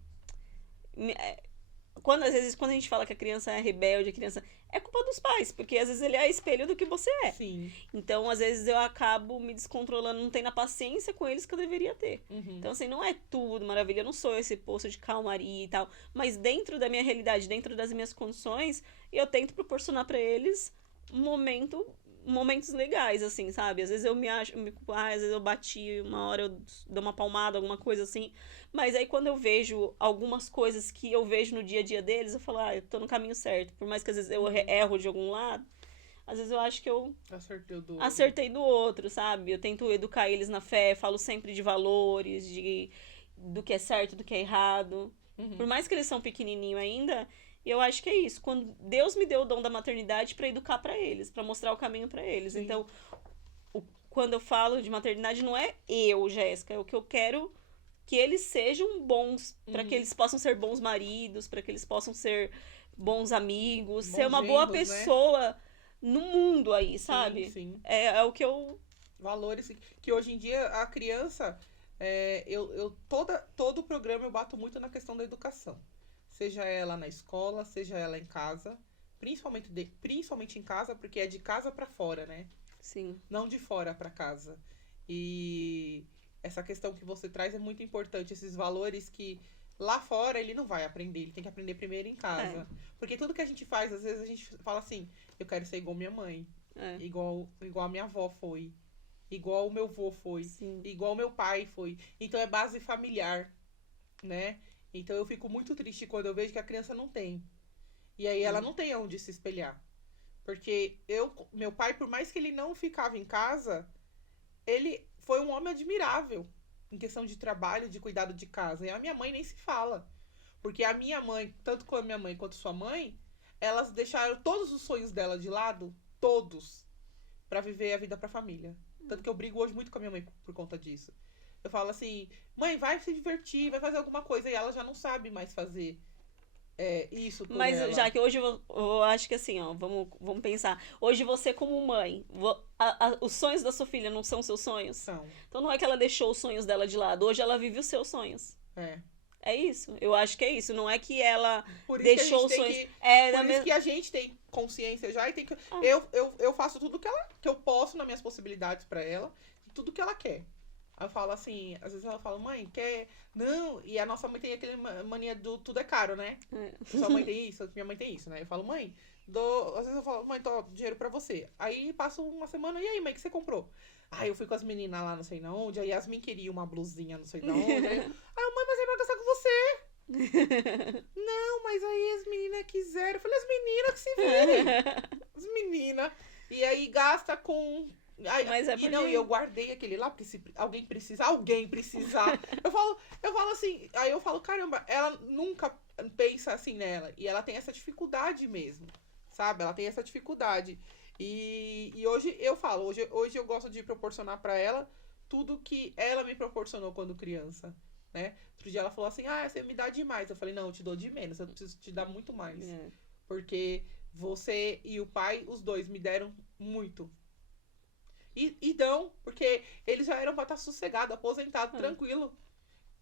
Às vezes, quando a gente fala que a criança é rebelde, a criança... É culpa dos pais, porque às vezes ele é espelho do que você é. Sim. Então, às vezes, eu acabo me descontrolando, não tendo a paciência com eles que eu deveria ter. Então, assim, não é tudo maravilha, eu não sou esse poço de calmaria e tal, mas dentro da minha realidade, dentro das minhas condições, eu tento proporcionar pra eles momentos legais, assim, sabe? Às vezes eu às vezes eu bati uma hora, eu dou uma palmada, alguma coisa assim. Mas aí quando eu vejo algumas coisas que eu vejo no dia a dia deles, eu falo, eu tô no caminho certo. Por mais que às vezes eu erro de algum lado, às vezes eu acho que eu acertei do outro, sabe? Eu tento educar eles na fé, falo sempre de valores, do que é certo, do que é errado. Por mais que eles são pequenininhos ainda, eu acho que é isso. Quando Deus me deu o dom da maternidade pra educar pra eles, pra mostrar o caminho pra eles. Sim. Então, quando eu falo de maternidade, não é eu, Jéssica, é o que eu quero que eles sejam bons, pra que eles possam ser bons maridos, pra que eles possam ser bons amigos, ser uma boa pessoa, né? No mundo aí, sabe? Sim. É o que eu... Valores que hoje em dia a criança... todo o programa eu bato muito na questão da educação. seja ela na escola, seja ela em casa, principalmente em casa, porque é de casa pra fora, né? Sim. Não de fora pra casa. E essa questão que você traz é muito importante, esses valores que lá fora ele não vai aprender, ele tem que aprender primeiro em casa. Porque tudo que a gente faz, às vezes a gente fala assim, eu quero ser igual minha mãe, igual a minha avó foi, igual o meu avô foi, Sim. igual o meu pai foi. Então é base familiar, né? Então eu fico muito triste quando eu vejo que a criança não tem. E aí ela não tem onde se espelhar. Porque meu pai, por mais que ele não ficava em casa, ele foi um homem admirável em questão de trabalho, de cuidado de casa. E a minha mãe nem se fala. Porque a minha mãe, tanto com a minha mãe quanto sua mãe, elas deixaram todos os sonhos dela de lado, todos, pra viver a vida pra família. Tanto que eu brigo hoje muito com a minha mãe por conta disso. Eu falo assim, mãe, vai se divertir, vai fazer alguma coisa. E ela já não sabe mais fazer isso por Mas ela. já que hoje eu acho que assim, ó, vamos pensar. Hoje você como mãe, os sonhos da sua filha não são seus sonhos? São. Então não é que ela deixou os sonhos dela de lado, hoje ela vive os seus sonhos. É isso, eu acho que é isso. Não é que ela Por isso deixou os que a gente sonhos. Por isso que a gente tem consciência já e tem que. Eu faço tudo que eu posso nas minhas possibilidades pra ela, tudo que ela quer. Aí eu falo assim, às vezes ela fala, mãe, quer. Não, e a nossa mãe tem aquele mania do tudo é caro, né? Sua mãe tem isso, minha mãe tem isso, né? Eu falo, mãe, às vezes eu falo, mãe, tô dinheiro pra você. Aí passa uma semana, e aí, mãe, o que você comprou? Aí eu fui com as meninas lá, não sei na onde, aí Yasmin queria uma blusinha, não sei da onde. Aí mãe, mas aí vai gastar com você. Não, mas aí as meninas quiseram. Eu falei, as meninas que se virem. As meninas. E aí gasta com. Mas é porque... E eu guardei aquele lá, porque se alguém precisar, eu falo assim, aí eu falo, caramba, ela nunca pensa assim nela. E ela tem essa dificuldade mesmo, sabe? Ela tem essa dificuldade. E hoje eu falo, hoje eu gosto de proporcionar pra ela tudo que ela me proporcionou quando criança, né? Outro dia ela falou assim, você me dá demais. Eu falei, não, eu te dou de menos, eu preciso te dar muito mais. Porque você e o pai, os dois, me deram muito. E dão, porque eles já eram pra estar sossegado, aposentado, tranquilo.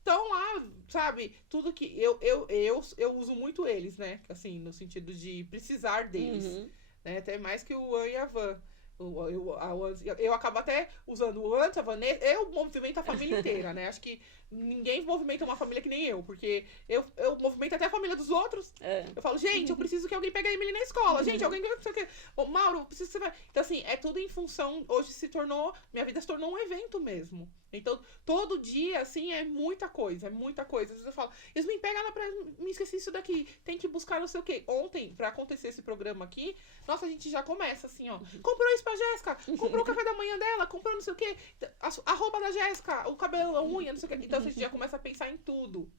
Então lá, sabe, tudo que eu uso muito eles, né? Assim, no sentido de precisar deles. Né? Até mais que o An e a Van. Eu acabo até usando o An, a Vanessa, eu movimento a família inteira, né? Acho que ninguém movimenta uma família que nem eu, porque eu movimento até a família dos outros. Eu falo, gente, eu preciso que alguém pegue a Emily na escola. Gente, alguém... Não sei o quê. Ô, Mauro, preciso que você vai... Então, assim, é tudo em função... Hoje minha vida se tornou um evento mesmo. Então, todo dia, assim, é muita coisa, Às vezes eu falo, Yasmin, pega lá pra... Me esqueci isso daqui. Tem que buscar não sei o quê. Ontem, pra acontecer esse programa aqui, nossa, a gente já começa assim, ó. Comprou isso pra Jéssica, comprou o café da manhã dela, comprou não sei o quê. A roupa da Jéssica, o cabelo, a unha, não sei o quê. Então, a gente já começa a pensar em tudo.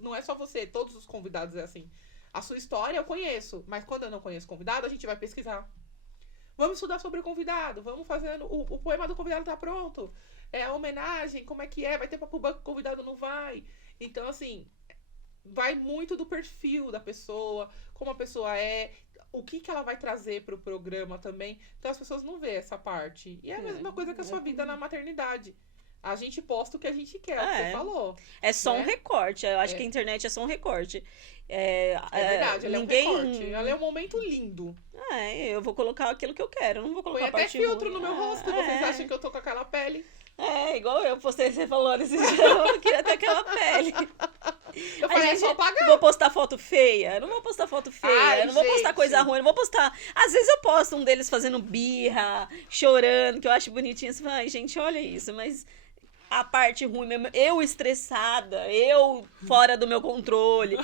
Não é só você, todos os convidados é assim. A sua história eu conheço, mas quando eu não conheço convidado, a gente vai pesquisar. Vamos estudar sobre o convidado, vamos fazendo... O poema do convidado tá pronto. A homenagem, como é que é? Vai ter papo banco, o convidado não vai. Então, assim, vai muito do perfil da pessoa, como a pessoa é, o que ela vai trazer pro programa também. Então, as pessoas não vê essa parte. E é a mesma coisa que a sua vida na maternidade. A gente posta o que a gente quer, o que você falou. É só um recorte. Eu acho que a internet é só um recorte. É verdade, ela é um recorte. Ela é um momento lindo. Eu vou colocar aquilo que eu quero. Eu não vou colocar Põe até filtro no meu rosto. Vocês acham que eu tô com aquela pele? Igual eu postei, você falou nesse dia, eu queria ter aquela pele. Eu falei, é só pagar. Vou postar foto feia? Eu não vou postar foto feia. Eu não vou postar coisa ruim. Eu não vou postar... Às vezes eu posto um deles fazendo birra, chorando, que eu acho bonitinho. Assim, ai, gente, olha isso. Mas a parte ruim mesmo, eu estressada, eu fora do meu controle.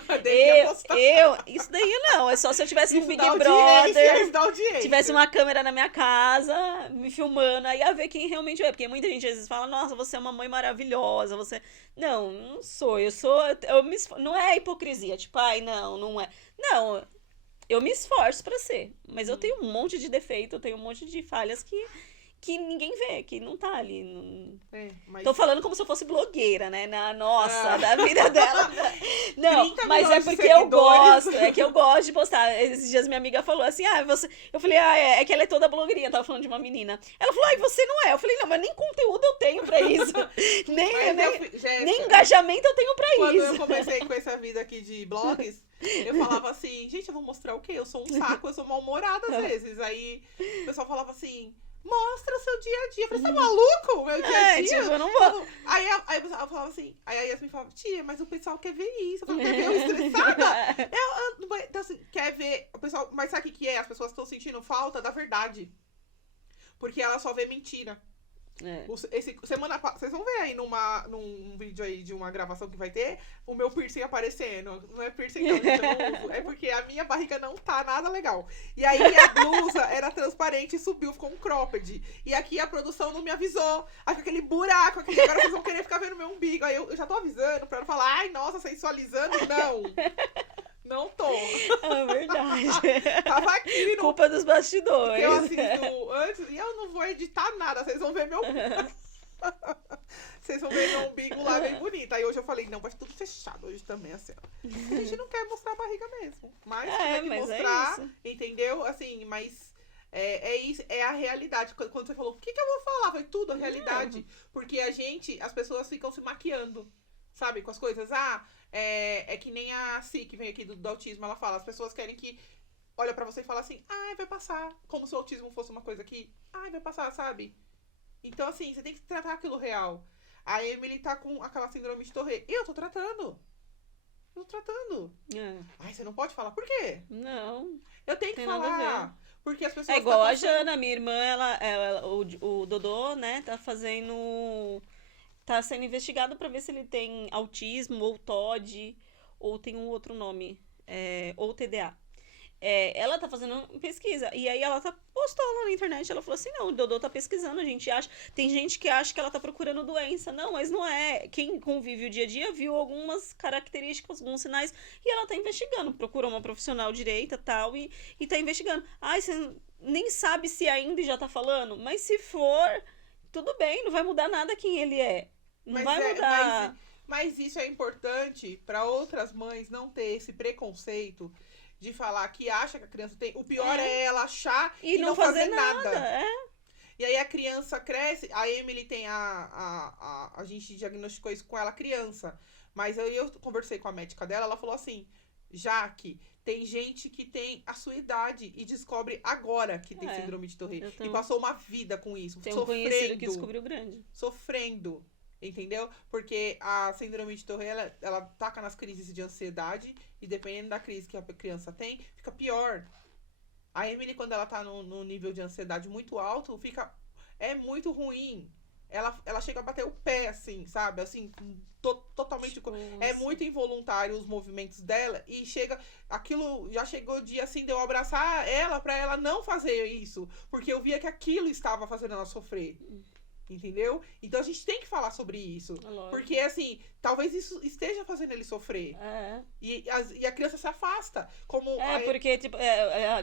Isso daí não. É só se eu tivesse um Big Brother, tivesse uma câmera na minha casa, me filmando, aí ia ver quem realmente é. Porque muita gente às vezes fala, nossa, você é uma mãe maravilhosa, você... Não sou. Não é hipocrisia, tipo, não é. Não, eu me esforço pra ser. Mas eu tenho um monte de defeito, eu tenho um monte de falhas que ninguém vê, que não tá ali. Mas... Tô falando como se eu fosse blogueira, né? Nossa, da vida dela. Não, 30 mas é milhões de porque eu seguidores. gosto. É que eu gosto de postar. Esses dias minha amiga falou assim, você... Eu falei, é que ela é toda blogueirinha. Eu tava falando de uma menina. Ela falou, você não é. Eu falei, não, mas nem conteúdo eu tenho pra isso. nem engajamento eu tenho pra quando isso. Quando eu comecei com essa vida aqui de blogs, eu falava assim, gente, eu vou mostrar o quê? Eu sou um saco, eu sou mal-humorada às vezes. Aí o pessoal falava assim, mostra o seu dia a dia. Eu falei, você tá maluco? Meu dia a dia? Tipo, eu não vou. Aí eu falava assim, aí a Yasmin falava, tia, mas o pessoal quer ver isso. Eu falava, quer ver eu estressada? Então, assim, quer ver, o pessoal, mas sabe o que é? As pessoas estão sentindo falta da verdade. Porque ela só vê mentira. Vocês vão ver aí num vídeo aí de uma gravação que vai ter o meu piercing aparecendo. Não é piercing não, gente, eu não uso. É porque a minha barriga não tá nada legal. E aí a blusa era transparente e subiu, ficou um cropped. E aqui a produção não me avisou. Aí fica aquele buraco aqui. Agora vocês vão querer ficar vendo meu umbigo. Aí eu já tô avisando pra não falar, ai, nossa, sensualizando. Não tô. É verdade. Tava aqui no... Culpa dos bastidores. Porque eu assisto antes e eu não vou editar nada. Vocês vão ver meu... Vocês vão ver meu umbigo lá bem bonito. Aí hoje eu falei, não, vai tudo fechado hoje também, assim, ó. A gente não quer mostrar a barriga mesmo. Mas tem que mostrar, entendeu? Assim, mas... É isso, é a realidade. Quando você falou, o que eu vou falar? Foi tudo a realidade. Porque as pessoas ficam se maquiando, sabe? Com as coisas. É que nem a Si, que vem aqui do autismo, ela fala, as pessoas querem que olha pra você e fala assim, vai passar. Como se o autismo fosse uma coisa que, vai passar, sabe? Então, assim, você tem que tratar aquilo real. A Emily tá com aquela síndrome de Tourette. Eu tô tratando. Você não pode falar. Por quê? Não. Eu tenho que falar. Porque as pessoas... É igual a Jana, minha irmã, o Dodô, né, tá sendo investigado pra ver se ele tem autismo, ou TOD, ou tem um outro nome, ou TDA. Ela tá fazendo pesquisa, e aí ela postou lá na internet, ela falou assim, não, o Dodô tá pesquisando, a gente acha, tem gente que acha que ela tá procurando doença, não, mas não é, quem convive o dia a dia viu algumas características, alguns sinais, e ela tá investigando, procurou uma profissional direita, tal, e tá investigando. Você nem sabe se ainda já tá falando, mas se for, tudo bem, não vai mudar nada quem ele é. Não vai mudar. Mas isso é importante para outras mães não ter esse preconceito de falar que acha que a criança tem. O pior é ela achar e não fazer nada. E aí a criança cresce. A Emily tem a gente diagnosticou isso com ela criança. Mas aí eu conversei com a médica dela, ela falou assim, Jaque, tem gente que tem a sua idade e descobre agora que tem síndrome de Tourette. E passou uma vida com isso. Tem um conhecido que descobriu grande. Sofrendo. Entendeu? Porque a síndrome de Tourette, ela taca nas crises de ansiedade e dependendo da crise que a criança tem, fica pior. A Emily, quando ela tá no nível de ansiedade muito alto, é muito ruim. Ela chega a bater o pé, assim, sabe? Assim, totalmente... Nossa. É muito involuntário os movimentos dela e aquilo, já chegou o dia, assim, de eu abraçar ela pra ela não fazer isso. Porque eu via que aquilo estava fazendo ela sofrer. Entendeu? Então a gente tem que falar sobre isso. Porque, assim, talvez isso esteja fazendo ele sofrer. E a criança se afasta. Porque, tipo,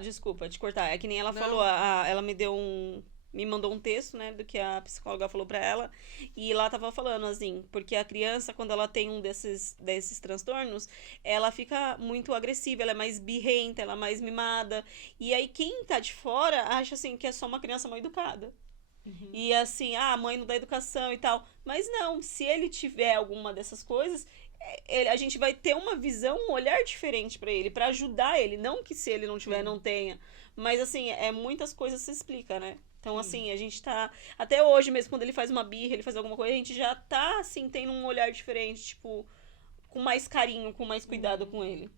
desculpa te cortar. É que nem ela falou, ela me mandou um texto, né, do que a psicóloga falou pra ela, e lá tava falando, assim, porque a criança, quando ela tem um desses transtornos, ela fica muito agressiva, ela é mais birrenta, ela é mais mimada, e aí quem tá de fora acha, assim, que é só uma criança mal educada. E assim, a mãe não dá educação e tal. Mas não, se ele tiver alguma dessas coisas, a gente vai ter uma visão, um olhar diferente pra ele, pra ajudar ele. Não que se ele não tiver, não tenha. Mas assim, muitas coisas se explica, né? Então, assim, a gente tá... Até hoje mesmo, quando ele faz uma birra, ele faz alguma coisa, a gente já tá, assim, tendo um olhar diferente, tipo, com mais carinho, com mais cuidado com ele.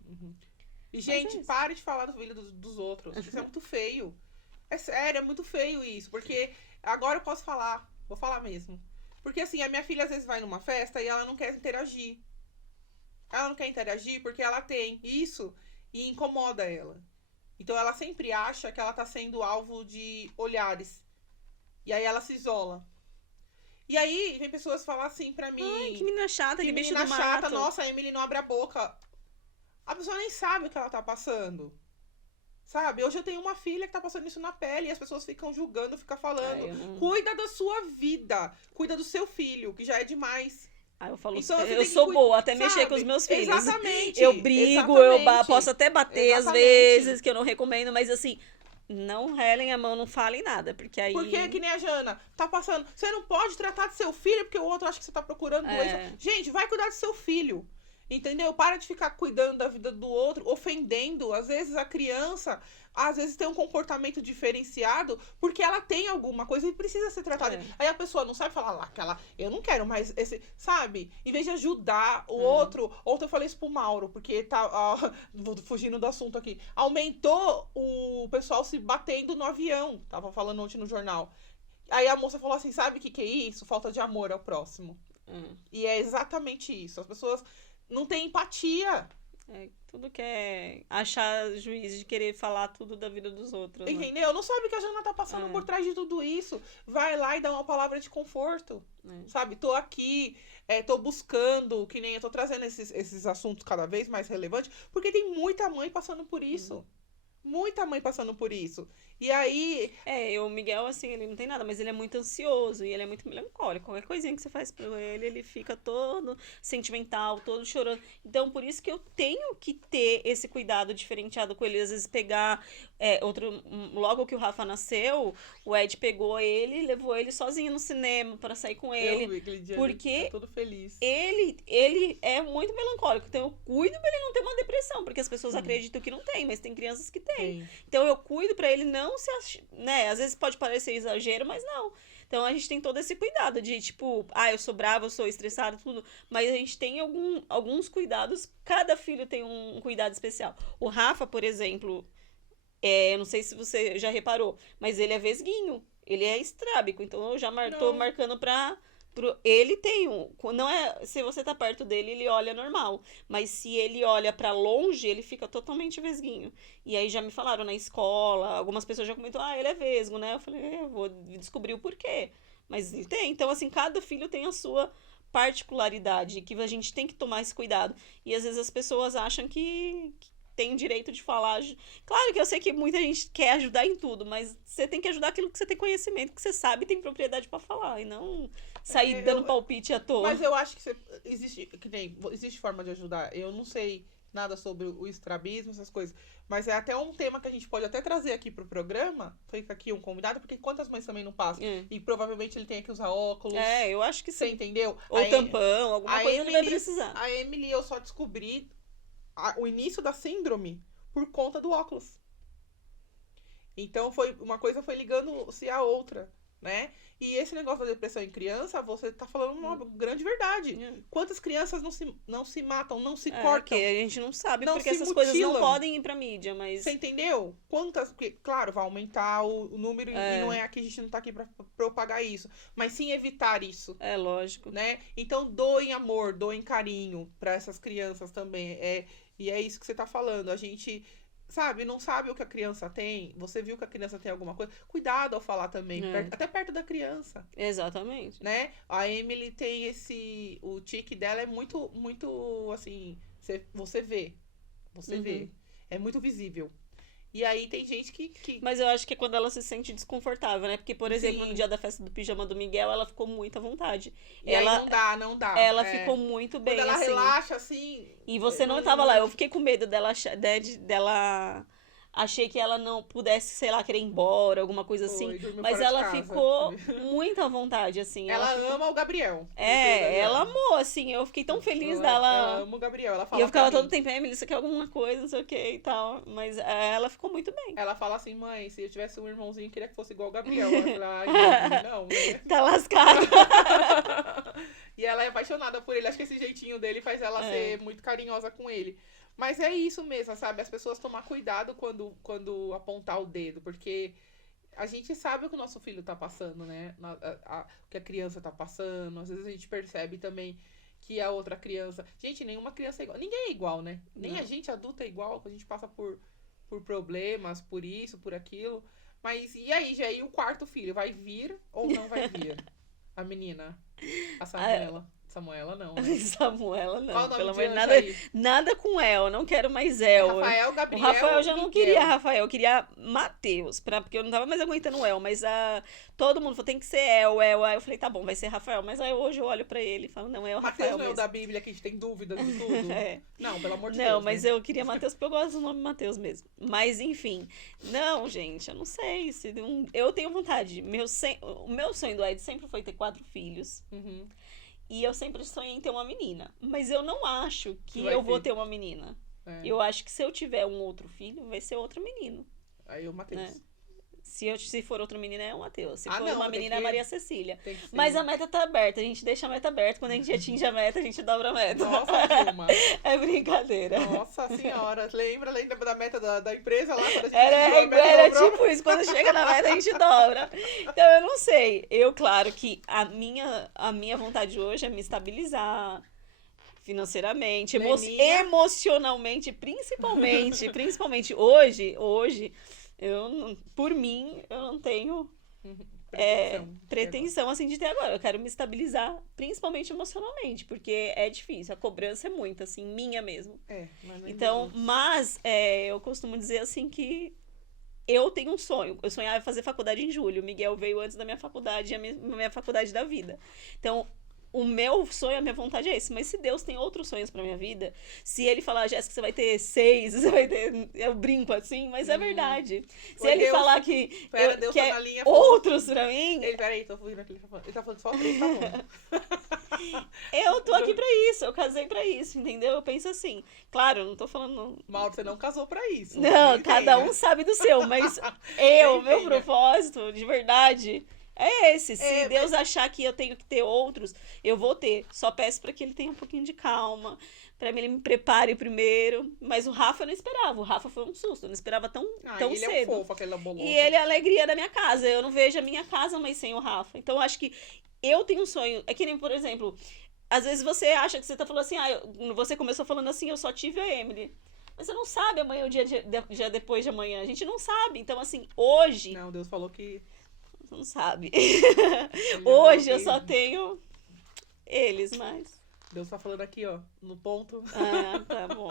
E, gente, pare de falar do filho dos outros. Isso é muito feio. É sério, é muito feio isso, porque... Agora eu posso falar, vou falar mesmo. Porque assim, a minha filha às vezes vai numa festa e ela não quer interagir. Ela não quer interagir porque ela tem isso e incomoda ela. Então ela sempre acha que ela tá sendo alvo de olhares. E aí ela se isola. E aí vem pessoas falar assim pra mim... Ai, que menina chata, que bicho do mato. Chata, nossa, a Emily não abre a boca. A pessoa nem sabe o que ela tá passando. Sabe? Hoje eu tenho uma filha que tá passando isso na pele e as pessoas ficam julgando, ficam falando. Eu não... Cuida da sua vida. Cuida do seu filho, que já é demais. Aí eu falo, Então, você eu tem que sou boa até mexer com os sabe? meus filhos. Exatamente. Eu brigo, Exatamente. posso até bater às Exatamente. vezes, que eu não recomendo, mas assim, não relem a mão, não falem nada, porque aí... Porque é que nem a Jana, tá passando. Você não pode tratar de seu filho porque o outro acha que você tá procurando doença. Gente, vai cuidar do seu filho. Entendeu? Para de ficar cuidando da vida do outro, ofendendo. Às vezes a criança, às vezes tem um comportamento diferenciado porque ela tem alguma coisa e precisa ser tratada. Aí a pessoa não sabe falar lá, aquela, eu não quero mais esse, sabe? Em vez de ajudar o outro. Ontem eu falei isso pro Mauro, porque tá, fugindo do assunto aqui. Aumentou o pessoal se batendo no avião. Tava falando ontem no jornal. Aí a moça falou assim, sabe o que é isso? Falta de amor ao próximo. E é exatamente isso. As pessoas não têm empatia. Tudo que é achar juiz de querer falar tudo da vida dos outros. Né? Entendeu? Não sabe que a Jana tá passando por trás de tudo isso. Vai lá e dá uma palavra de conforto. Sabe? Tô aqui, tô buscando, que nem eu tô trazendo esses assuntos cada vez mais relevantes, porque tem muita mãe passando por isso. Muita mãe passando por isso. E aí... o Miguel, assim, ele não tem nada, mas ele é muito ansioso e ele é muito melancólico. Qualquer coisinha que você faz pra ele, ele fica todo sentimental, todo chorando. Então, por isso que eu tenho que ter esse cuidado diferenciado com ele. Às vezes pegar... logo que o Rafa nasceu, o Ed pegou ele e levou ele sozinho no cinema pra sair com ele. Eu vi aquele dia, porque ele tá todo feliz. Ele é muito melancólico. Então, eu cuido pra ele não ter uma depressão, porque as pessoas acreditam que não tem, mas tem crianças que têm. Então, eu cuido pra ele não se... né? Às vezes pode parecer exagero, mas não. Então, a gente tem todo esse cuidado de, tipo... eu sou brava, eu sou estressada, tudo. Mas a gente tem alguns cuidados. Cada filho tem um cuidado especial. O Rafa, por exemplo... eu não sei se você já reparou, mas ele é vesguinho. Ele é estrábico. Então, eu já tô marcando pra... Ele tem não é, se você tá perto dele, ele olha normal, mas se ele olha pra longe, ele fica totalmente vesguinho. E aí já me falaram na escola, algumas pessoas já comentam, ele é vesgo, né? Eu falei, eu vou descobrir o porquê. Mas ele tem, então assim, cada filho tem a sua particularidade, que a gente tem que tomar esse cuidado. E às vezes as pessoas acham que tem direito de falar. Claro que eu sei que muita gente quer ajudar em tudo, mas você tem que ajudar aquilo que você tem conhecimento, que você sabe e tem propriedade pra falar, e não sair dando palpite à toa. Mas eu acho que existe forma de ajudar. Eu não sei nada sobre o estrabismo, essas coisas, mas é até um tema que a gente pode até trazer aqui pro programa. Fica aqui um convidado, porque quantas mães também não passam? E provavelmente ele tem que usar óculos. Eu acho que sim. Você entendeu? Ou tampão, alguma coisa ele vai precisar. A Emily, eu só descobri o início da síndrome por conta do óculos. Então, uma coisa foi ligando-se à outra, né? E esse negócio da depressão em criança, você tá falando uma grande verdade. Quantas crianças não se matam, não se cortam? Que a gente não sabe, não porque se essas mutilam. coisas não podem ir pra mídia, mas... Você entendeu? Quantas... Porque, claro, vai aumentar o número e não é aqui, a gente não tá aqui pra propagar isso. Mas sim evitar isso. É lógico. Né? Então, doem amor, doem carinho pra essas crianças também. E é isso que você tá falando. A gente, sabe, não sabe o que a criança tem. Você viu que a criança tem alguma coisa. Cuidado ao falar também. Até perto da criança. Exatamente. Né? A Emily tem o tique dela é muito, muito, assim... Você vê. Você vê. É muito visível. E aí tem gente que... Mas eu acho que é quando ela se sente desconfortável, né? Porque, por exemplo, no dia da festa do pijama do Miguel, ela ficou muito à vontade. E aí não dá. Ela ficou muito bem, quando ela assim. relaxa, assim... E você não tava lá. Eu fiquei com medo dela... Achei que ela não pudesse, sei lá, querer ir embora, alguma coisa assim. Mas ela ficou muito à vontade, assim. Ela ama o Gabriel. Ela amou, assim. Eu fiquei tão feliz dela. Ela ama o Gabriel. Ela fala e eu ficava todo tempo, Emily, você quer alguma coisa, não sei o que e tal. Mas ela ficou muito bem. Ela fala assim, mãe, se eu tivesse um irmãozinho, eu queria que fosse igual o Gabriel. Eu falei, ai, não, né? Tá lascado. E ela é apaixonada por ele. Acho que esse jeitinho dele faz ela ser muito carinhosa com ele. Mas é isso mesmo, sabe? As pessoas tomar cuidado quando apontar o dedo, porque a gente sabe o que o nosso filho tá passando, né? O que a criança tá passando. Às vezes a gente percebe também que a outra criança... Gente, nenhuma criança é igual. Ninguém é igual, né? Nem a gente adulta é igual, a gente passa por problemas, por isso, por aquilo. Mas e aí, Jair, o quarto filho? Vai vir ou não vai vir? A menina, a Samuela. Samuela não, né? Samuela não, Qual o nome pelo de amor de anjo nada, aí? nada com El, não quero mais El. Rafael, O Gabriel, Rafael eu já não Miguel. queria Rafael, eu queria Matheus, porque eu não tava mais aguentando o El, mas todo mundo falou, tem que ser El. Aí eu falei, tá bom, vai ser Rafael, mas aí hoje eu olho pra ele e falo, não, é o Mateus Rafael não é o mesmo. da Bíblia que a gente tem dúvidas de tudo? É. Não, pelo amor de Não, Deus. mas né? eu queria Matheus porque eu gosto do nome Matheus mesmo. Mas enfim, não, gente, eu não sei se eu tenho vontade. O meu sonho do Ed sempre foi ter 4 filhos. Uhum. E eu sempre sonhei em ter uma menina. Mas eu não acho que Vai eu vou ter. ter uma menina. É. Eu acho que se eu tiver um outro filho, vai ser outro menino. Aí o Matheus. Né? Se for outra menina, é o Matheus. Se Ah, for não, uma tem menina, é que- a Maria Cecília. Tem que ser. Mas a meta tá aberta, a gente deixa a meta aberta. Quando a gente atinge a meta, a gente dobra a meta. Nossa, Vilma. É brincadeira. Nossa senhora. Lembra da meta da empresa lá? Quando a gente Era atingiu a meta, era dobrou? tipo isso, quando chega na meta a gente dobra. Então eu não sei. Claro que a minha vontade hoje é me estabilizar financeiramente, Leninha. emocionalmente, principalmente hoje, por mim, eu não tenho pretensão assim de ter agora. Eu quero me estabilizar, principalmente emocionalmente, porque é difícil, a cobrança é muita, assim, minha mesmo. Mas não é Então, mesmo. mas eu costumo dizer assim que eu tenho um sonho. Eu sonhava em fazer faculdade em julho. O Miguel veio antes da minha faculdade, a minha faculdade da vida. Então, o meu sonho, a minha vontade é esse. Mas se Deus tem outros sonhos pra minha vida, se ele falar, Jéssica, você vai ter 6, você vai ter... Eu brinco assim, mas é verdade. Se Oi, ele Deus. falar que Pera, Deus tá quer na linha. outros pra mim, Peraí, tô ouvindo aqui. Ele tá falando só 3, tá bom. eu tô aqui pra isso. Eu casei pra isso, entendeu? Eu penso assim. Claro, eu não tô falando... Mauro, você não casou pra isso. Não, Entenda. cada um sabe do seu, mas meu propósito, de verdade, é esse. Se Deus achar que eu tenho que ter outros, eu vou ter. Só peço pra que ele tenha um pouquinho de calma, pra que ele me prepare primeiro. Mas o Rafa eu não esperava. O Rafa foi um susto, eu não esperava tão Ele cedo. é um fofo, aquele boloso. E ele é a alegria da minha casa. Eu não vejo a minha casa mais sem o Rafa. Então eu acho que eu tenho um sonho. É que nem, por exemplo, às vezes você acha que você tá falando assim, você começou falando assim, eu só tive a Emily. Mas você não sabe amanhã, o dia depois de amanhã. A gente não sabe. Então, assim, hoje... Não, Deus falou que... Você não sabe. Ele Hoje eu falou só tenho eles, mas... Deus tá falando aqui, ó, no ponto, Ah, tá bom.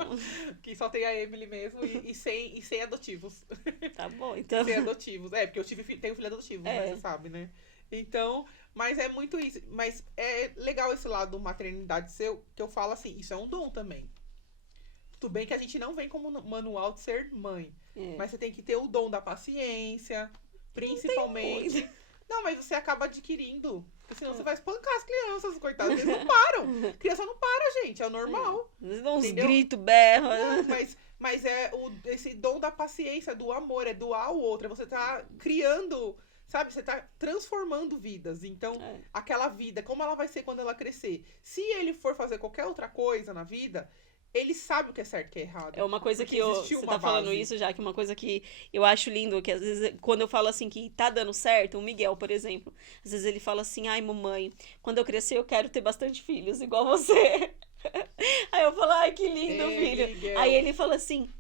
que só tem a Emily mesmo e sem adotivos. Tá bom, então... Sem adotivos. Porque eu tenho filho adotivo, né? Você sabe, né? Então, mas é muito isso. Mas é legal esse lado do maternidade seu, que eu falo assim, isso é um dom também. Tudo bem que a gente não vem como manual de ser mãe. Mas você tem que ter o dom da paciência, principalmente. Não, mas você acaba adquirindo. Porque senão você vai espancar as crianças, coitadas. Eles não param. Criança não para, gente. É o normal. Eles dão uns Entendeu? gritos, berros. Não, mas é esse dom da paciência, do amor, é doar ao outro. É você tá criando, sabe? Você tá transformando vidas. Então, aquela vida, como ela vai ser quando ela crescer? Se ele for fazer qualquer outra coisa na vida, ele sabe o que é certo e o que é errado. É uma coisa Porque que existiu você uma tá falando base. isso já, que uma coisa que eu acho lindo, que às vezes, quando eu falo assim que tá dando certo, o Miguel, por exemplo, às vezes ele fala assim, ai, mamãe, quando eu crescer eu quero ter bastante filhos, igual você. Aí eu falo, ai, que lindo, filho. Miguel. Aí ele fala assim,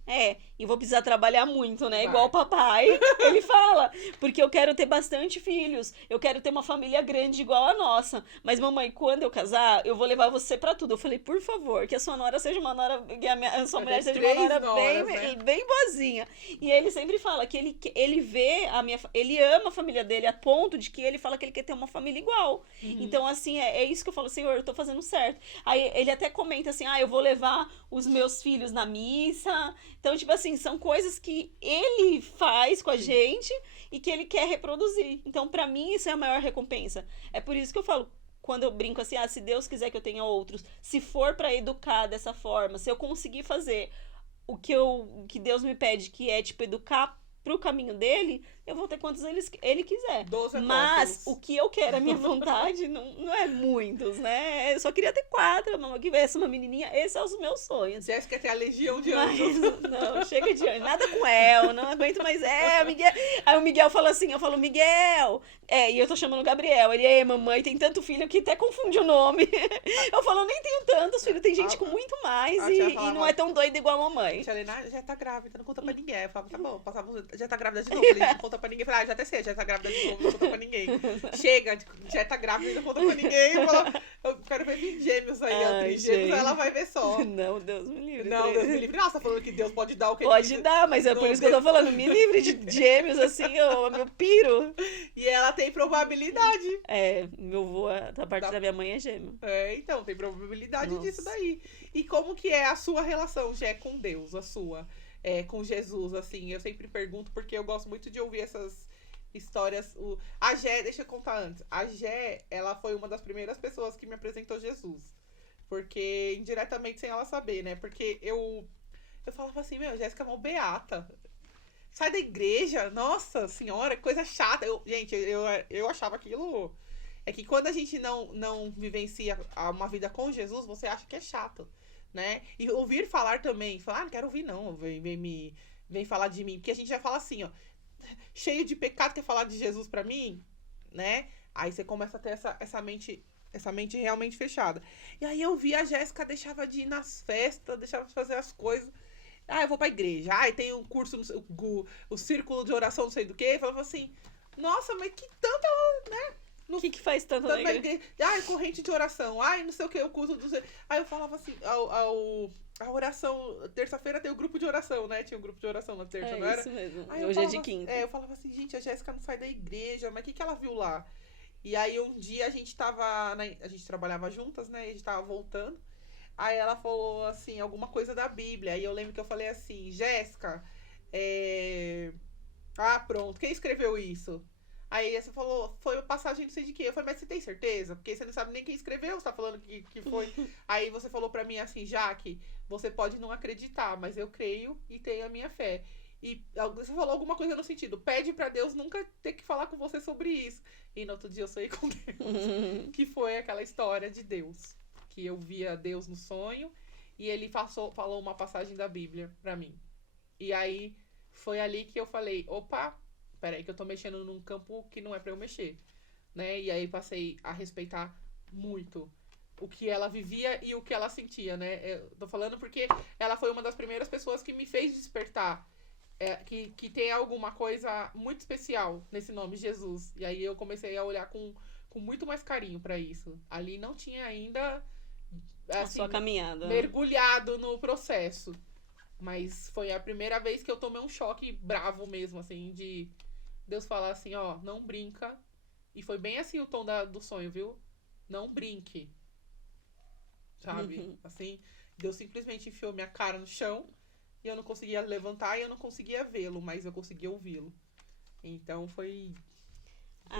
e vou precisar trabalhar muito, né? Vai. Igual o papai. Ele fala, porque eu quero ter bastante filhos, eu quero ter uma família grande igual a nossa. Mas, mamãe, quando eu casar, eu vou levar você pra tudo. Eu falei, por favor, que a sua nora seja uma nora, que a sua mulher seja uma 3 nora noras, né? bem boazinha. E ele sempre fala que ele vê ele ama a família dele a ponto de que ele fala que ele quer ter uma família igual. Então, assim, é isso que eu falo, Senhor, eu tô fazendo certo. Aí ele até comenta assim, eu vou levar os meus filhos na missa. Então, tipo assim, são coisas que ele faz com a gente e que ele quer reproduzir. Então, pra mim, isso é a maior recompensa. É por isso que eu falo, quando eu brinco assim, se Deus quiser que eu tenha outros, se for pra educar dessa forma, se eu conseguir fazer o que Deus me pede, que é, tipo, educar pro caminho dele, eu vou ter quantos ele quiser. 12 Mas apóstolos. o que eu quero, a minha vontade, não é muitos, né? Eu só queria ter 4, mamãe, que viesse uma menininha. Esses são os meus sonhos. Jéssica quer ter a legião de Mas, anjos. não, chega de anjo. Nada com El, não aguento mais Miguel. Aí o Miguel fala assim, eu falo, Miguel. E eu tô chamando o Gabriel. Ele, mamãe, tem tanto filho que até confunde o nome. Eu falo, nem tenho tantos, meus filhos, tem gente com muito mais a tia e falava, não é tão doida igual a mamãe. Tia Helena já tá grávida, não conta pra ninguém. Eu falava, tá bom, passava, já tá grávida de novo. Ele não conta pra ninguém. Eu falei, já até sei, já tá grávida de novo, não conta pra ninguém. Chega, já tá grávida e não conta pra ninguém. Eu quero ver 20 gêmeos aí, a atriz gêmeos, ela vai ver só. Não, Deus me livre. Não, Deus me livre. Nossa, tá falando que Deus pode dar o que Pode ele dar, mas é por isso que eu tô falando, me livre de gêmeos, assim, meu piro. E ela tem probabilidade. Meu avô, da parte da minha mãe, é gêmeo. Então, tem probabilidade Nossa. disso daí. E como que é a sua relação, Gé, com Deus, a sua? Com Jesus, assim, eu sempre pergunto, porque eu gosto muito de ouvir essas histórias. A Gé, deixa eu contar antes. A Gé, ela foi uma das primeiras pessoas que me apresentou Jesus. Porque, indiretamente, sem ela saber, né? Porque eu falava assim, meu, Jéssica é uma beata. Sai da igreja, nossa senhora, coisa chata. Gente, eu achava aquilo... É que quando a gente não vivencia uma vida com Jesus, você acha que é chato, né? E ouvir falar também, falar, não quero ouvir não, vem falar de mim. Porque a gente já fala assim, ó, cheio de pecado, quer falar de Jesus pra mim, né? Aí você começa a ter essa mente realmente fechada. E aí eu vi a Jéssica, deixava de ir nas festas, deixava de fazer as coisas. Eu vou pra igreja. Tem um curso, o círculo de oração, não sei do que. Falava assim, nossa, mas que tanta, né? O que faz tanto na igreja? Corrente de oração. Não sei o que, o curso do... Aí eu falava assim, a oração, terça-feira tem o grupo de oração, né? Tinha um grupo de oração na terça, não era? Isso mesmo. Aí hoje é de quinta. Eu falava assim, gente, a Jéssica não sai da igreja, mas o que ela viu lá? E aí um dia a gente trabalhava juntas, né? E a gente tava voltando. Aí ela falou assim, alguma coisa da Bíblia. Aí eu lembro que eu falei assim, Jéssica, pronto, quem escreveu isso? Aí você falou, foi uma passagem não sei de quê. Eu falei, mas você tem certeza? Porque você não sabe nem quem escreveu, você tá falando que foi. Aí você falou pra mim assim, Jaque, você pode não acreditar, mas eu creio e tenho a minha fé. E você falou alguma coisa no sentido, pede pra Deus nunca ter que falar com você sobre isso. E no outro dia eu saí com Deus. Que foi aquela história de Deus. Que eu via Deus no sonho e ele falou uma passagem da Bíblia pra mim. E aí foi ali que eu falei, opa, peraí que eu tô mexendo num campo que não é pra eu mexer, né? E aí passei a respeitar muito o que ela vivia e o que ela sentia, né? Eu tô falando porque ela foi uma das primeiras pessoas que me fez despertar que tem alguma coisa muito especial nesse nome, Jesus. E aí eu comecei a olhar com muito mais carinho pra isso. Ali não tinha ainda a sua caminhada, mergulhado no processo. Mas foi a primeira vez que eu tomei um choque bravo mesmo, assim, de Deus falar assim, ó, não brinca. E foi bem assim o tom do sonho, viu? Não brinque. Sabe? Assim, Deus simplesmente enfiou minha cara no chão e eu não conseguia levantar e eu não conseguia vê-lo, mas eu conseguia ouvi-lo. Então foi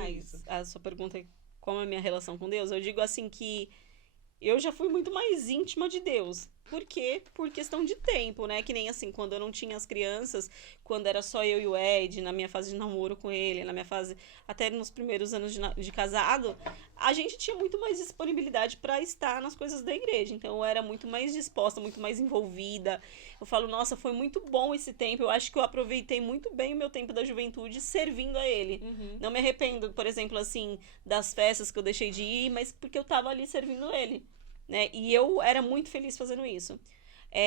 isso. A sua pergunta é como é a minha relação com Deus? Eu digo assim que eu já fui muito mais íntima de Deus. Por quê? Por questão de tempo, né? Que nem assim, quando eu não tinha as crianças, quando era só eu e o Ed, na minha fase de namoro com ele, na minha fase, até nos primeiros anos de casado, a gente tinha muito mais disponibilidade para estar nas coisas da igreja. Então eu era muito mais disposta, muito mais envolvida. Eu falo, nossa, foi muito bom esse tempo. Eu acho que eu aproveitei muito bem o meu tempo da juventude servindo a ele. Não me arrependo, por exemplo, assim, das festas que eu deixei de ir, mas porque eu tava ali servindo ele. Né? E eu era muito feliz fazendo isso.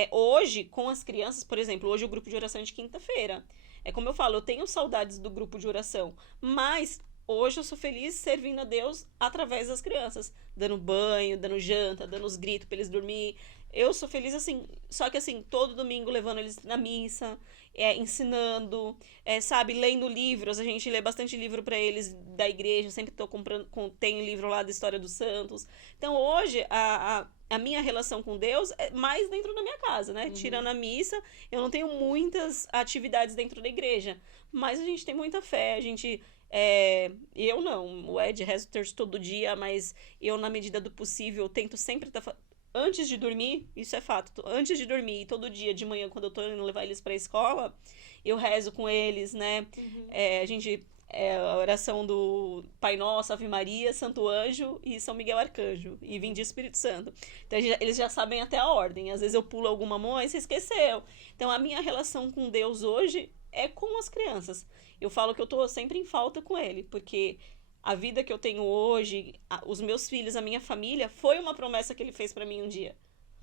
Hoje, com as crianças, por exemplo, hoje o grupo de oração é de quinta-feira. Como eu falo, eu tenho saudades do grupo de oração, mas hoje eu sou feliz servindo a Deus através das crianças, dando banho, dando janta, dando os gritos pra eles dormir. Eu sou feliz assim, só que assim, todo domingo levando eles na missa, ensinando, sabe, lendo livros. A gente lê bastante livro pra eles da igreja, sempre tô comprando, tenho livro lá da história dos santos. Então hoje a minha relação com Deus é mais dentro da minha casa, né? Tirando a missa, eu não tenho muitas atividades dentro da igreja, mas a gente tem muita fé, a gente... eu não, o Ed reza o terço todo dia, mas eu, na medida do possível, tento sempre estar... Antes de dormir, isso é fato, antes de dormir, todo dia de manhã, quando eu tô indo levar eles pra escola, eu rezo com eles, né? A gente... a oração do Pai Nosso, Ave Maria, Santo Anjo e São Miguel Arcanjo. E Vinde Espírito Santo. Então, eles já sabem até a ordem. Às vezes eu pulo alguma mão e você esqueceu. Então, a minha relação com Deus hoje é com as crianças. Eu falo que eu tô sempre em falta com ele, porque a vida que eu tenho hoje, os meus filhos, a minha família, foi uma promessa que ele fez pra mim um dia.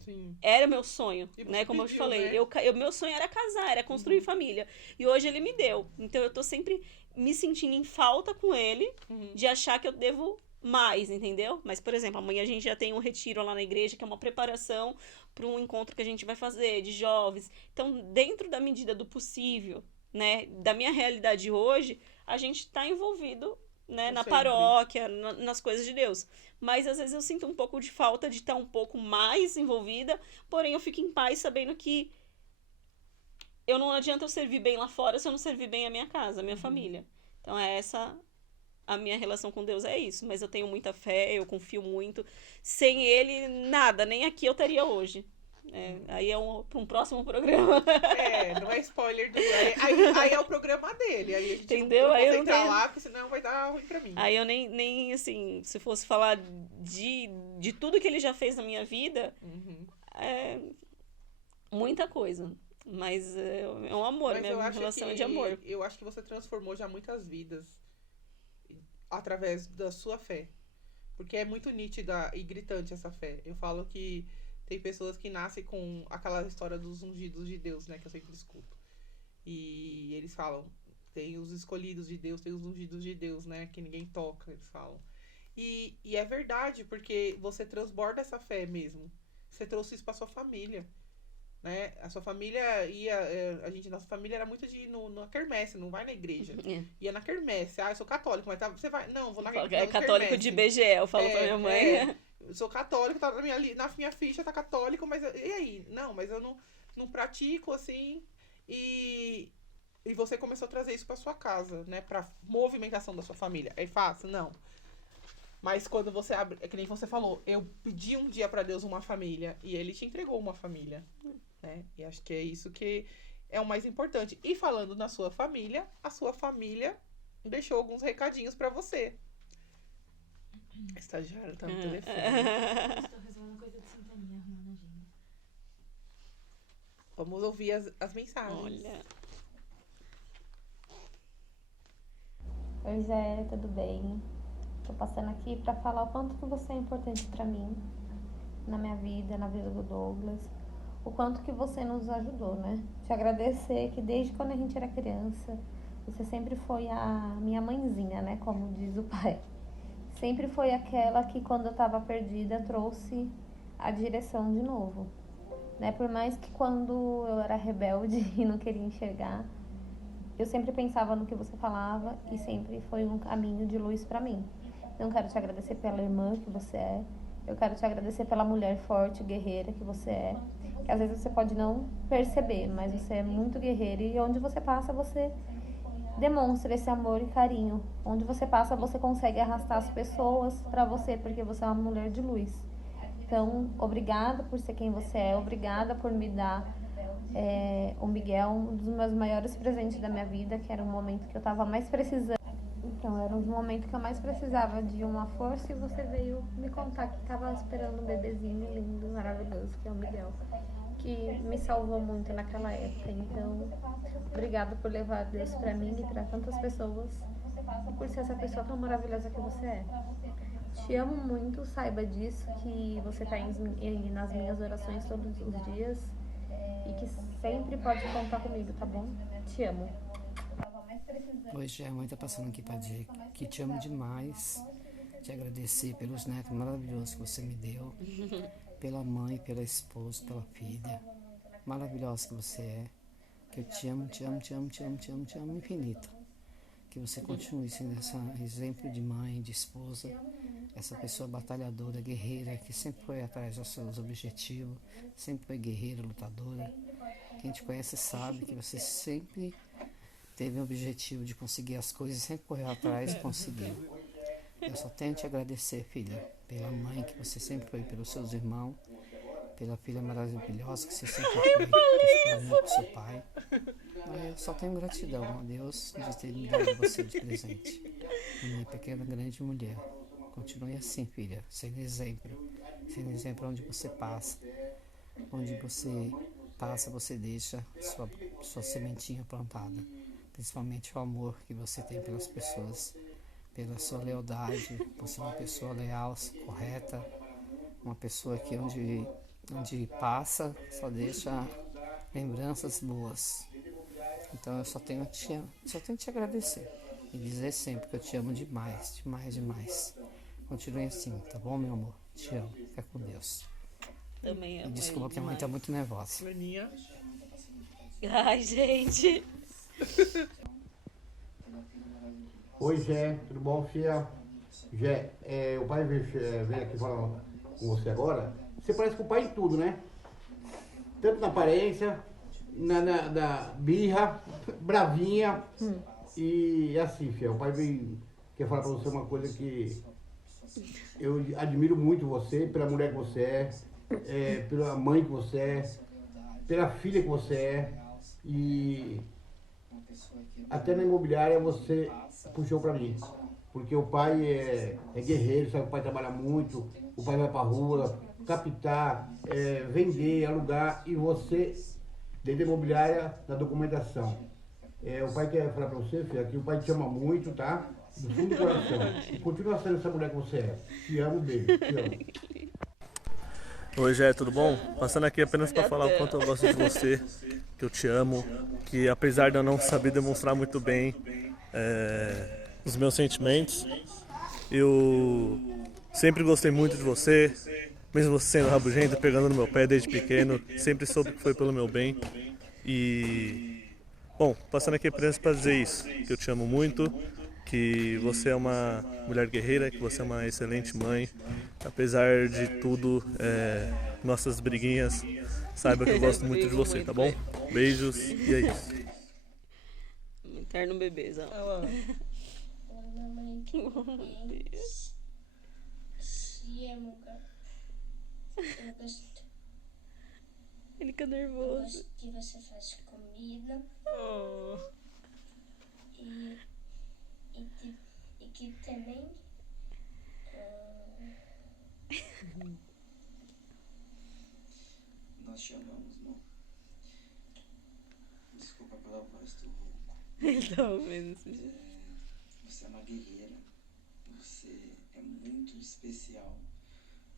Sim. Era meu sonho, E né? você Como eu te pediu, falei. né? Meu sonho era casar, era construir família. E hoje ele me deu. Então eu tô sempre me sentindo em falta com ele, Uhum. de achar que eu devo mais, entendeu? Mas, por exemplo, amanhã a gente já tem um retiro lá na igreja, que é uma preparação para um encontro que a gente vai fazer de jovens. Então, dentro da medida do possível, né, da minha realidade hoje, a gente tá envolvido, né, na Sempre. paróquia, nas coisas de Deus. Mas às vezes eu sinto um pouco de falta de estar um pouco mais envolvida, porém eu fico em paz sabendo que eu não adianta eu servir bem lá fora se eu não servir bem a minha casa, a minha família. Então é essa a minha relação com Deus, é isso. Mas eu tenho muita fé, eu confio muito. Sem ele, nada, nem aqui eu estaria hoje. Aí é para um próximo programa. Não é spoiler do. Aí é o programa dele. Aí a gente Entendeu? não Aí eu posso não entrar tenho- lá, porque senão vai dar ruim pra mim. Aí eu nem assim, se fosse falar de tudo que ele já fez na minha vida, Uhum. é muita coisa. Mas é um amor, Mas minha eu acho relação que é de amor. eu acho que você transformou já muitas vidas através da sua fé. Porque é muito nítida e gritante essa fé. Eu falo que tem pessoas que nascem com aquela história dos ungidos de Deus, né? Que eu sempre escuto. E eles falam, tem os escolhidos de Deus, tem os ungidos de Deus, né? Que ninguém toca, eles falam. E é verdade, porque você transborda essa fé mesmo. Você trouxe isso pra sua família, né? A sua família ia... nossa família era muito de ir na quermesse, não vai na igreja. Ia na quermesse. Ah, eu sou católico, mas você vai... Não, vou na É católico de BGE, eu falo pra minha mãe. Eu sou católico, tá na minha ficha tá católico, mas e aí? Não, mas eu não pratico assim. E você começou a trazer isso pra sua casa, né? Pra movimentação da sua família. É fácil? Não. Mas quando você abre, é que nem você falou, eu pedi um dia pra Deus uma família e ele te entregou uma família, né? E acho que é isso que é o mais importante. E falando na sua família, a sua família deixou alguns recadinhos pra você. A estagiária tá no telefone. Estou resolvendo coisa de sintonia, arrumando a agenda. Vamos ouvir as mensagens. Olha. Oi, Zé, tudo bem? Tô passando aqui pra falar o quanto que você é importante pra mim, na minha vida, na vida do Douglas, o quanto que você nos ajudou, né? Te agradecer que desde quando a gente era criança, você sempre foi a minha mãezinha, né? Como diz o pai. Sempre foi aquela que quando eu tava perdida trouxe a direção de novo, né? Por mais que quando eu era rebelde e não queria enxergar, eu sempre pensava no que você falava e sempre foi um caminho de luz pra mim. Eu quero te agradecer pela irmã que você é. Eu quero te agradecer pela mulher forte, guerreira que você é. Que às vezes você pode não perceber, mas você é muito guerreira e onde você passa, você demonstra esse amor e carinho. Onde você passa, você consegue arrastar as pessoas pra você, porque você é uma mulher de luz. Então, obrigada por ser quem você é. Obrigada por me dar o Miguel, um dos meus maiores presentes da minha vida, que era um momento que eu tava mais precisando. Então, era um momento que eu mais precisava de uma força e você veio me contar que tava esperando um bebezinho lindo, maravilhoso, que é o Miguel, que me salvou muito naquela época. Então, obrigada por levar Deus pra mim e pra tantas pessoas e por ser essa pessoa tão maravilhosa que você é. Te amo muito, saiba disso, que você tá nas minhas orações todos os dias e que sempre pode contar comigo, tá bom? Te amo. Hoje é mãe tá passando aqui pra dizer que te amo demais, te agradecer pelos netos maravilhosos que você me deu, pela mãe, pela esposa, pela filha maravilhosa que você é, que eu te amo, te amo, te amo, te amo, te amo, te amo infinito. Que você continue sendo esse exemplo de mãe, de esposa, essa pessoa batalhadora, guerreira, que sempre foi atrás dos seus objetivos, sempre foi guerreira, lutadora. Quem te conhece sabe que você sempre teve o objetivo de conseguir as coisas, sempre correu atrás e conseguiu. Eu só tenho que te agradecer, filha, pela mãe que você sempre foi, pelos seus irmãos, pela filha maravilhosa que você sempre foi, pelo seu pai. Eu só tenho gratidão a Deus de ter me dado você de presente. Minha pequena, grande mulher. Continue assim, filha, sendo exemplo onde você passa. Onde você passa, você deixa sua sementinha plantada. Principalmente o amor que você tem pelas pessoas, pela sua lealdade, por ser uma pessoa leal, correta, uma pessoa que onde onde passa só deixa lembranças boas. Então eu só tenho que te agradecer e dizer sempre que eu te amo demais, demais, demais. Continue assim, tá bom, meu amor? Te amo, fica com Deus. Também E amo desculpa ele que a mãe tá demais. muito nervosa. Leninha. Ai, gente. Oi, Gé, tudo bom, filha? Gé, o pai veio aqui falar com você agora. Você parece com o pai em tudo, né? Tanto na aparência, na birra, bravinha. E assim, filha, o pai quer falar pra você uma coisa que eu admiro muito você, pela mulher que você pela mãe que você pela filha que você e até na imobiliária você puxou pra mim. Porque o pai é guerreiro, sabe? O pai trabalha muito, o pai vai pra rua, captar, vender, alugar, e você, dentro da imobiliária, na documentação. O pai quer falar pra você, filha, que o pai te ama muito, tá? Do fundo do coração. E continua sendo essa mulher que você é. Te amo, beijo. Te amo. Oi, Jé, tudo bom? Passando aqui apenas para falar o quanto eu gosto de você, que eu te amo, que apesar de eu não saber demonstrar muito bem os meus sentimentos, eu sempre gostei muito de você, mesmo você sendo rabugento, pegando no meu pé desde pequeno, sempre soube que foi pelo meu bem. E, bom, passando aqui apenas para dizer isso, que eu te amo muito, que você é uma mulher guerreira, que você é uma excelente mãe. Apesar de tudo, nossas briguinhas, saiba que eu gosto muito de você, tá bom? Beijos e é isso. Eterno bebêzão. Oi, mamãe, tudo bem? Te amo, cara. Eu gosto, Ele fica eu nervoso. gosto que você faz comida Oh. e que também Nós te amamos, irmão. Desculpa pela voz do rouco. Ele tava vendo esse dia. Você é uma guerreira. Você é muito especial.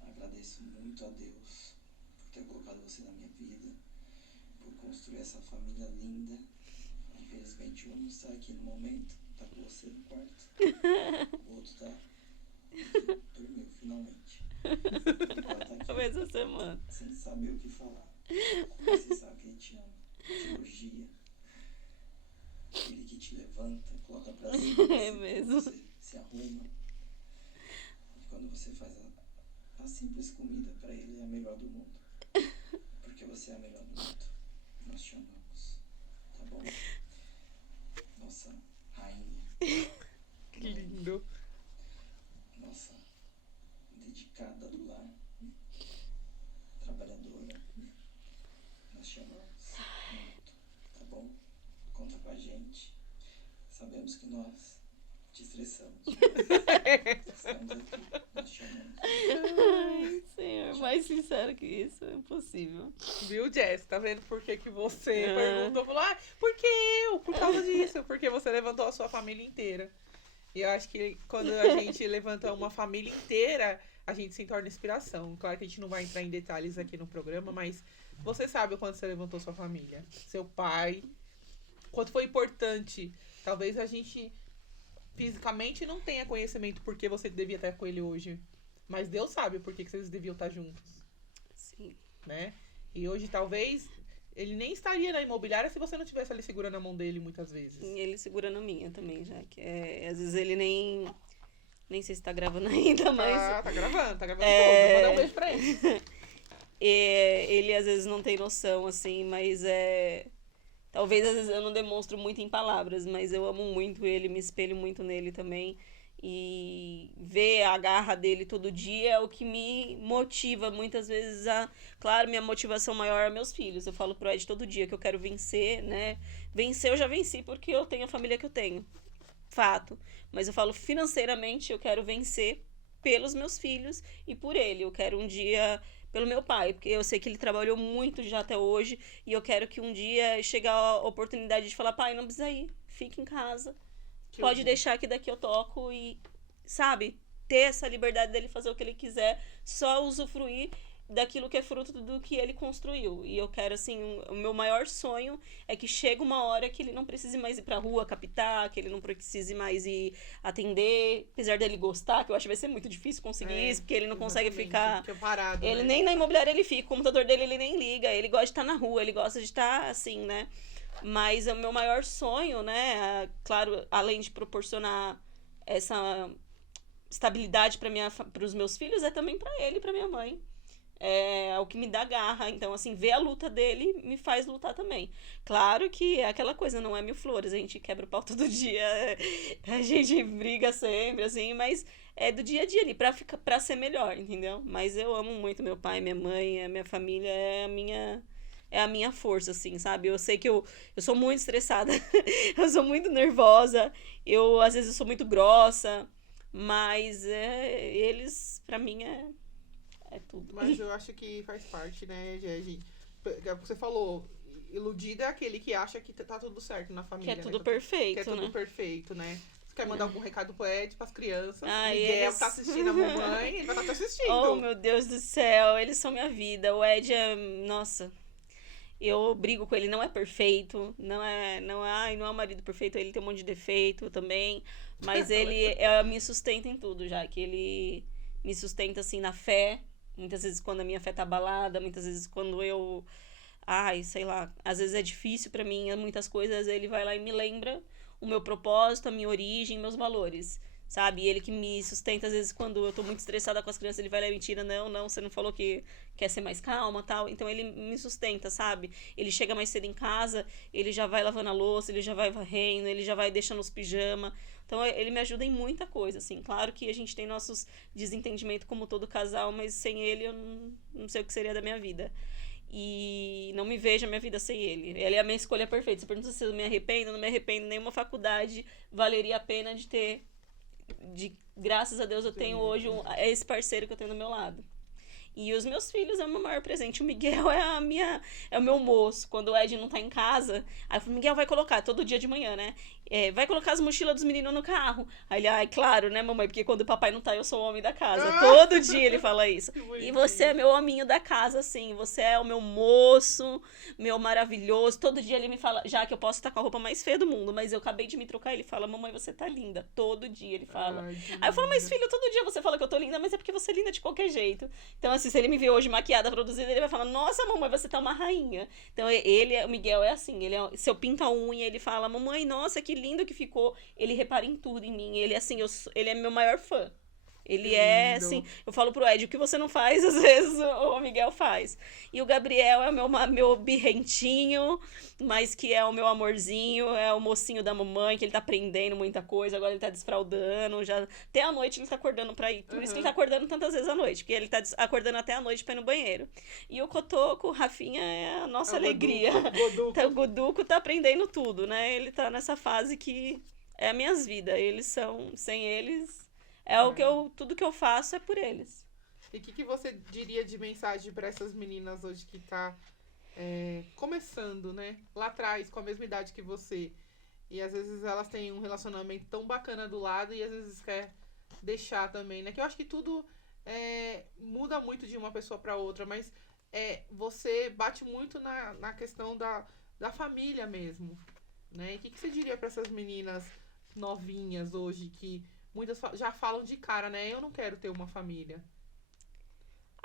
Agradeço muito a Deus por ter colocado você na minha vida, por construir essa família linda. Infelizmente um não está aqui no momento, tá com você no quarto. O outro tá dormiu finalmente. Ela tá aqui. Talvez essa semana. Sem saber o que falar. Mas você sabe que ele te ama, te elogia. Ele que te levanta, coloca pra cima. É mesmo. Você se arruma. E quando você faz a simples comida pra ele, é a melhor do mundo. Porque você é a melhor do mundo. Nós te amamos. Tá bom? Nossa rainha. Que lindo. Nossa dedicada do lar. Trabalhadora. Nós te amamos muito. Tá bom? Conta com a gente. Sabemos que nós te estressamos. Estamos aqui. Nós te amamos. Ai, senhor, mais sincero que isso é impossível. Viu, Jess? Tá vendo por que você Ah. perguntou? Falou, por que eu? Por causa disso. Porque você levantou a sua família inteira. E eu acho que quando a gente levanta uma família inteira, a gente se torna inspiração. Claro que a gente não vai entrar em detalhes aqui no programa, mas você sabe o quanto você levantou sua família. Seu pai. Quanto foi importante. Talvez a gente fisicamente não tenha conhecimento porque você devia estar com ele hoje. Mas Deus sabe por que vocês deviam estar juntos, Sim. né? E hoje talvez ele nem estaria na imobiliária se você não tivesse ali segurando a mão dele muitas vezes. E ele segura na minha também, já que às vezes ele nem sei se tá gravando ainda, mas Tá gravando todo. Vou mandar um beijo pra ele. ele às vezes não tem noção, assim, mas talvez às vezes eu não demonstro muito em palavras, mas eu amo muito ele, me espelho muito nele também. E ver a garra dele todo dia é o que me motiva muitas vezes Claro, minha motivação maior é meus filhos. Eu falo pro Ed todo dia que eu quero vencer, né? Vencer eu já venci porque eu tenho a família que eu tenho. Fato. Mas eu falo financeiramente eu quero vencer pelos meus filhos e por ele. Eu quero um dia pelo meu pai, porque eu sei que ele trabalhou muito já até hoje e eu quero que um dia chegue a oportunidade de falar, pai, não precisa ir, fica em casa. Pode deixar que daqui eu toco e, sabe, ter essa liberdade dele fazer o que ele quiser, só usufruir daquilo que é fruto do que ele construiu. E eu quero, assim, o meu maior sonho é que chegue uma hora que ele não precise mais ir pra rua captar, que ele não precise mais ir atender, apesar dele gostar, que eu acho que vai ser muito difícil conseguir isso, porque ele não consegue ficar... Fica parado, Ele né? nem na imobiliária ele fica, o computador dele ele nem liga, ele gosta de estar na rua, ele gosta de estar assim, né? Mas o meu maior sonho, né, claro, além de proporcionar essa estabilidade para os meus filhos, é também para ele e para minha mãe. É o que me dá garra. Então, assim, ver a luta dele me faz lutar também. Claro que é aquela coisa, não é mil flores, a gente quebra o pau todo dia, a gente briga sempre, assim, mas é do dia a dia ali, pra ser melhor, entendeu? Mas eu amo muito meu pai, minha mãe, a minha família, é a minha força, assim, sabe? Eu sei que eu sou muito estressada, eu sou muito nervosa, às vezes eu sou muito grossa, mas eles, pra mim, é tudo. Mas eu acho que faz parte, né, gente? Você falou, iludido é aquele que acha que tá tudo certo na família. Que é tudo né? perfeito, Que é tudo né? perfeito, né? Você quer mandar algum recado pro Ed, pras crianças? Ah, Miguel tá assistindo a mamãe, ele vai estar te assistindo. Oh, meu Deus do céu, eles são minha vida. O Ed nossa, eu brigo com ele, não é perfeito, não é um marido perfeito, ele tem um monte de defeito também, mas ele me sustenta em tudo, já que ele me sustenta, assim, na fé, muitas vezes quando a minha fé tá abalada, muitas vezes quando eu, sei lá, às vezes é difícil pra mim, muitas coisas, ele vai lá e me lembra o meu propósito, a minha origem, meus valores, sabe? E ele que me sustenta, às vezes, quando eu tô muito estressada com as crianças, ele vai lá e me tira, não, você não falou que quer ser mais calma, tal. Então, ele me sustenta, sabe? Ele chega mais cedo em casa, ele já vai lavando a louça, ele já vai varrendo, ele já vai deixando os pijamas. Então, ele me ajuda em muita coisa, assim. Claro que a gente tem nossos desentendimentos como todo casal, mas sem ele eu não sei o que seria da minha vida. E não me vejo a minha vida sem ele. Ele é a minha escolha perfeita. Você pergunta se eu me arrependo, não me arrependo. Nenhuma faculdade valeria a pena de ter... graças a Deus eu tenho hoje esse parceiro que eu tenho do meu lado. E os meus filhos é o meu maior presente. O Miguel é o meu moço. Quando o Ed não tá em casa, aí eu falo, Miguel vai colocar, todo dia de manhã, né? Vai colocar as mochilas dos meninos no carro. Aí ele, claro, né, mamãe? Porque quando o papai não tá, eu sou o homem da casa. Todo dia ele fala isso. E você é meu hominho da casa, assim. Você é o meu moço, meu maravilhoso. Todo dia ele me fala, já que eu posso estar com a roupa mais feia do mundo, mas eu acabei de me trocar, ele fala, mamãe, você tá linda. Todo dia ele fala. Aí eu falo, mas filho, todo dia você fala que eu tô linda, mas é porque você é linda de qualquer jeito. Então, assim, se ele me vê hoje maquiada, produzida, ele vai falar, nossa, mamãe, você tá uma rainha. Então, o Miguel é assim, se eu pinto a unha, ele fala, mamãe, nossa, que lindo que ficou. Ele repara em tudo em mim. Ele, assim, ele é meu maior fã. Ele é, assim, eu falo pro Ed, o que você não faz, às vezes o Miguel faz. E o Gabriel é meu birrentinho, mas que é o meu amorzinho, é o mocinho da mamãe, que ele tá aprendendo muita coisa, agora ele tá desfraudando, já até a noite ele tá acordando pra ir. Por isso que ele tá acordando tantas vezes à noite, porque ele tá acordando até a noite pra ir no banheiro. E o Cotoco, o Rafinha, é a nossa alegria. Então, o Goduco tá aprendendo tudo, né? Ele tá nessa fase que é as minhas vidas. Eles são, sem eles... tudo que eu faço é por eles. E o que você diria de mensagem para essas meninas hoje que tá começando, né? Lá atrás, com a mesma idade que você. E às vezes elas têm um relacionamento tão bacana do lado e às vezes quer deixar também, né? Que eu acho que tudo muda muito de uma pessoa para outra, mas você bate muito na questão da família mesmo, né? E o que você diria para essas meninas novinhas hoje que muitas já falam de cara, né? Eu não quero ter uma família.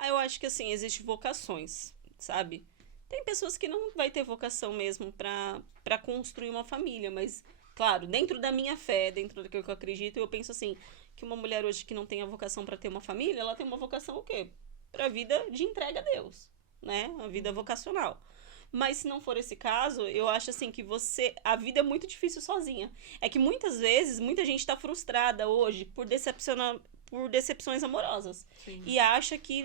Eu acho que, assim, existem vocações, sabe? Tem pessoas que não vai ter vocação mesmo pra construir uma família, mas, claro, dentro da minha fé, dentro do que eu acredito, eu penso assim, que uma mulher hoje que não tem a vocação pra ter uma família, ela tem uma vocação o quê? Pra vida de entrega a Deus, né? A vida vocacional. Mas se não for esse caso, eu acho assim que a vida é muito difícil sozinha. É que muitas vezes, muita gente tá frustrada hoje por decepções amorosas. Sim. E acha que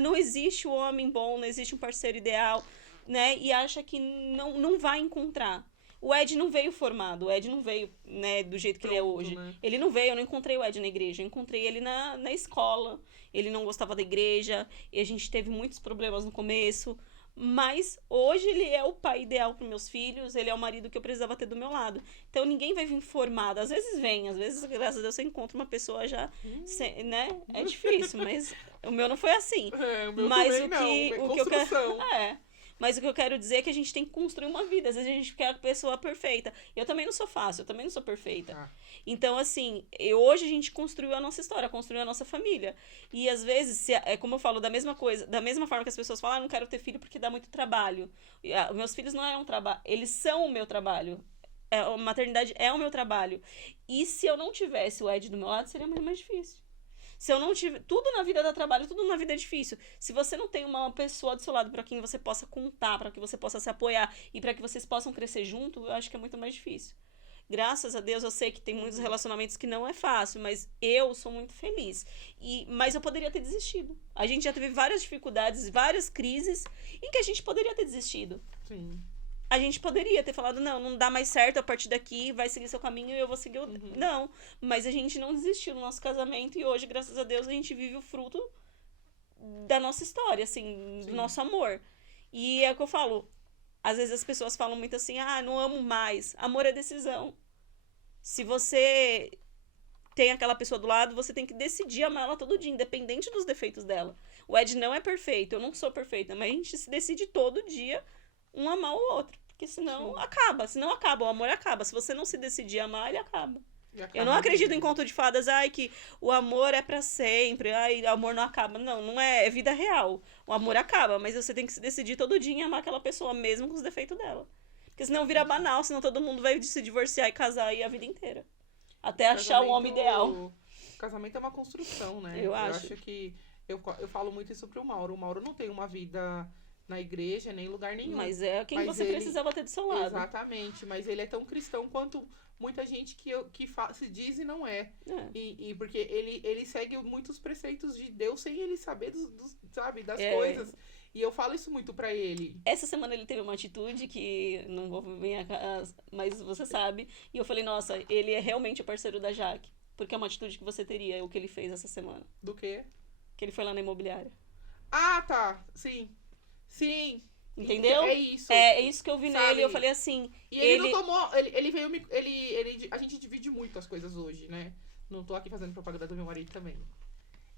não existe o homem bom, não existe um parceiro ideal, né? E acha que não vai encontrar. O Ed não veio formado, o Ed não veio, né, do jeito que ele é hoje. Né? Ele não veio, eu não encontrei o Ed na igreja, eu encontrei ele na escola. Ele não gostava da igreja, e a gente teve muitos problemas no começo. Mas hoje ele é o pai ideal para meus filhos, ele é o marido que eu precisava ter do meu lado. Então ninguém vai vir formado. Às vezes vem, às vezes, graças a Deus, você encontra uma pessoa já, né? É difícil, mas o meu não foi assim. O meu Mas também o não, que eu quero. construção. Mas o que eu quero dizer é que a gente tem que construir uma vida. Às vezes a gente quer a pessoa perfeita. Eu também não sou fácil, eu também não sou perfeita. Então, assim, hoje a gente construiu a nossa história, construiu a nossa família. E às vezes, é como eu falo, da mesma coisa, da mesma forma que as pessoas falam, não quero ter filho porque dá muito trabalho. Meus filhos não é um trabalho, eles são o meu trabalho. A maternidade é o meu trabalho. E se eu não tivesse o Ed do meu lado, seria muito mais difícil. Se eu não tiver... Tudo na vida dá trabalho, tudo na vida é difícil. Se você não tem uma pessoa do seu lado para quem você possa contar, para que você possa se apoiar e para que vocês possam crescer junto, eu acho que é muito mais difícil. Graças a Deus, eu sei que tem muitos relacionamentos que não é fácil, mas eu sou muito feliz. Mas eu poderia ter desistido. A gente já teve várias dificuldades, várias crises em que a gente poderia ter desistido. Sim. A gente poderia ter falado, não dá mais certo, a partir daqui vai seguir seu caminho e eu vou seguir o... Não, mas a gente não desistiu do nosso casamento e hoje, graças a Deus, a gente vive o fruto da nossa história, assim, do nosso amor. E é o que eu falo, às vezes as pessoas falam muito assim, não amo mais. Amor é decisão. Se você tem aquela pessoa do lado, você tem que decidir amar ela todo dia, independente dos defeitos dela. O Ed não é perfeito, eu não sou perfeita, mas a gente se decide todo dia um amar o outro. Porque senão acaba. Senão acaba. O amor acaba. Se você não se decidir amar, ele acaba. Eu não acredito em conto de fadas, que o amor é pra sempre, o amor não acaba. Não é. É vida real. O amor acaba, mas você tem que se decidir todo dia em amar aquela pessoa, mesmo com os defeitos dela. Porque senão vira banal, senão todo mundo vai se divorciar e casar aí a vida inteira. Até achar o homem ideal. O casamento é uma construção, né? Eu acho que... Eu falo muito isso pro Mauro. O Mauro não tem uma vida... na igreja, nem em lugar nenhum. Mas é quem você precisava ter do seu lado. Exatamente, mas ele é tão cristão quanto muita gente que se diz e não é. E porque ele segue muitos preceitos de Deus sem ele saber das coisas. E eu falo isso muito pra ele. Essa semana ele teve uma atitude que não vou vir mas você sabe. E eu falei, nossa, ele é realmente o parceiro da Jaque. Porque é uma atitude que você teria, o que ele fez essa semana. Do quê? Que ele foi lá na imobiliária. Tá. Sim. Sim. Entendeu? É isso. É isso que eu vi nele. Eu falei assim. E ele não tomou. Ele veio me. A gente divide muito as coisas hoje, né? Não tô aqui fazendo propaganda do meu marido também.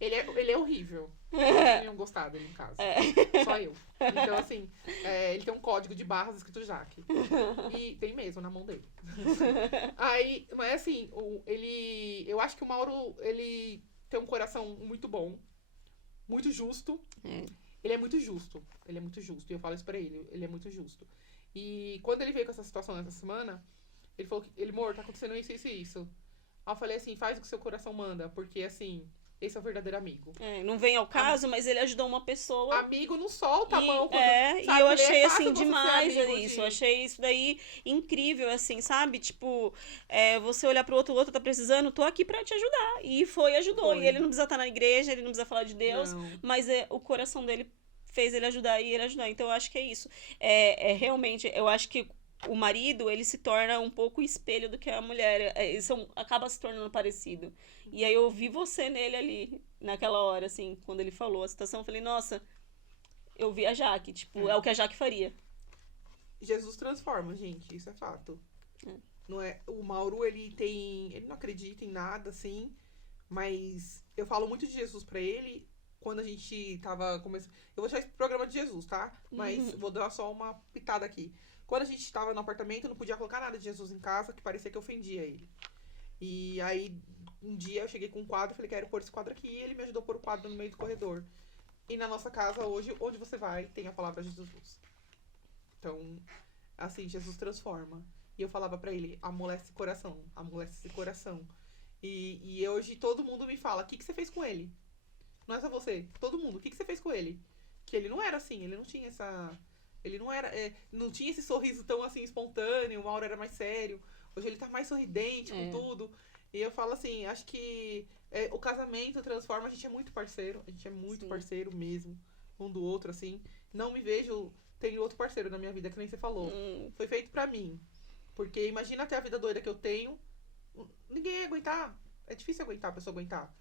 Ele é horrível. Não iam gostar dele em casa. Só eu. Então, assim, ele tem um código de barras escrito Jaque. E tem mesmo na mão dele. Aí, mas assim, eu acho que o Mauro, ele tem um coração muito bom. Muito justo. Ele é muito justo. E eu falo isso pra ele. Ele é muito justo. E quando ele veio com essa situação nessa semana, ele falou que, amor, tá acontecendo isso, isso e isso. Aí eu falei assim, faz o que seu coração manda. Porque, assim, esse é o verdadeiro amigo. Não vem ao caso, mas ele ajudou uma pessoa. Amigo não solta a mão. E eu achei, assim, demais isso. Eu achei isso daí incrível, assim, sabe? Tipo, você olhar pro outro, o outro tá precisando, tô aqui pra te ajudar. E ajudou. E ele não precisa estar na igreja, ele não precisa falar de Deus, mas o coração dele fez ele ajudar e ele ajudar. Então, eu acho que é isso. Realmente, eu acho que o marido, ele se torna um pouco espelho do que a mulher. Acaba se tornando parecido. E aí eu vi você nele ali, naquela hora, assim, quando ele falou a situação, eu falei, nossa, eu vi a Jaque, tipo, é o que a Jaque faria. Jesus transforma, gente, isso é fato. Não é, o Mauro, ele não acredita em nada, assim, mas eu falo muito de Jesus pra ele quando a gente tava começando. Eu vou deixar esse programa de Jesus, tá? Mas vou dar só uma pitada aqui. Quando a gente tava no apartamento, eu não podia colocar nada de Jesus em casa, que parecia que ofendia ele. E aí, um dia eu cheguei com um quadro, falei, quero pôr esse quadro aqui, e ele me ajudou a pôr o quadro no meio do corredor. E na nossa casa hoje, onde você vai, tem a palavra de Jesus. Então, assim, Jesus transforma. E eu falava pra ele, amolece esse coração, amolece esse coração. E hoje todo mundo me fala, o que você fez com ele? Não é só você, todo mundo, o que você fez com ele? Que ele não era assim, ele não tinha essa... Ele não era... não tinha esse sorriso tão, assim, espontâneo, o Mauro era mais sério. Hoje ele tá mais sorridente com tudo. E eu falo assim, acho que o casamento transforma, a gente é muito parceiro. A gente é muito parceiro mesmo, um do outro, assim. Não me vejo... Tem outro parceiro na minha vida, que nem você falou. Foi feito pra mim. Porque imagina até a vida doida que eu tenho. Ninguém ia aguentar. É difícil aguentar, a pessoa aguentar.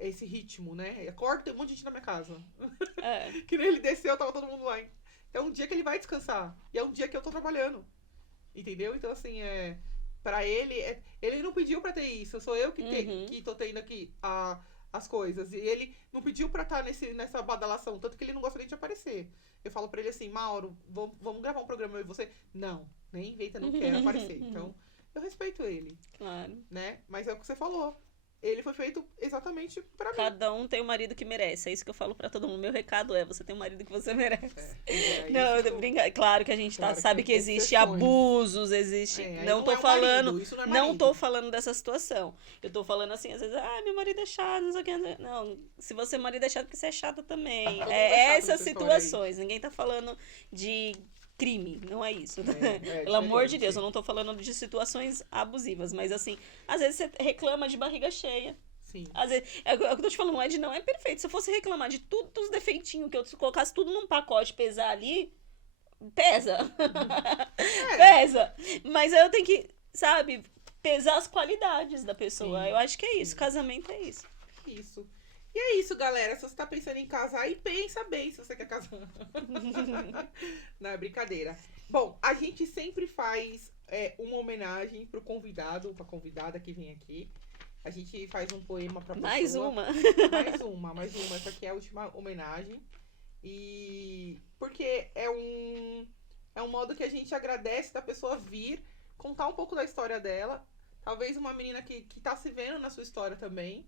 Esse ritmo, né? Acordo, tem um monte de gente na minha casa. Que nem ele desceu, tava todo mundo lá é um dia que ele vai descansar. E é um dia que eu tô trabalhando. Entendeu? Então, assim, pra ele, ele não pediu pra ter isso. Sou eu que tô tendo aqui as coisas. E ele não pediu pra estar nessa badalação. Tanto que ele não gosta nem de aparecer. Eu falo pra ele assim, Mauro, vamos gravar um programa eu e você? Não, nem inventa, não quero aparecer. Então, eu respeito ele. Claro. Né? Mas é o que você falou. Ele foi feito exatamente pra mim. Cada um tem o marido que merece. É isso que eu falo pra todo mundo. Meu recado você tem o marido que você merece. Não, eu tô brincando. Claro que a gente claro sabe que existe abusos, existe. Não tô falando. Marido, não tô falando dessa situação. Eu tô falando assim, às vezes, meu marido é chato, não sei o que. Não, se você marido é chato, porque você é chata também. Essas situações. Ninguém tá falando de crime, não é isso. Pelo amor de Deus, eu não tô falando de situações abusivas, mas assim, às vezes você reclama de barriga cheia. Sim. Às vezes, é o que eu tô te falando, o Ed não é perfeito. Se eu fosse reclamar de tudo, dos defeitinhos, que eu colocasse tudo num pacote, pesar ali, pesa. Pesa. Mas aí eu tenho que, sabe, pesar as qualidades da pessoa. Eu acho que é isso, casamento é isso. Isso. E é isso, galera. Se você tá pensando em casar, e pensa bem se você quer casar. Não, é brincadeira. Bom, a gente sempre faz uma homenagem pro convidado, pra convidada que vem aqui. A gente faz um poema pra pessoa. Mais uma. Mais uma. Essa aqui é a última homenagem. E porque é um modo que a gente agradece da pessoa vir, contar um pouco da história dela. Talvez uma menina que tá se vendo na sua história também.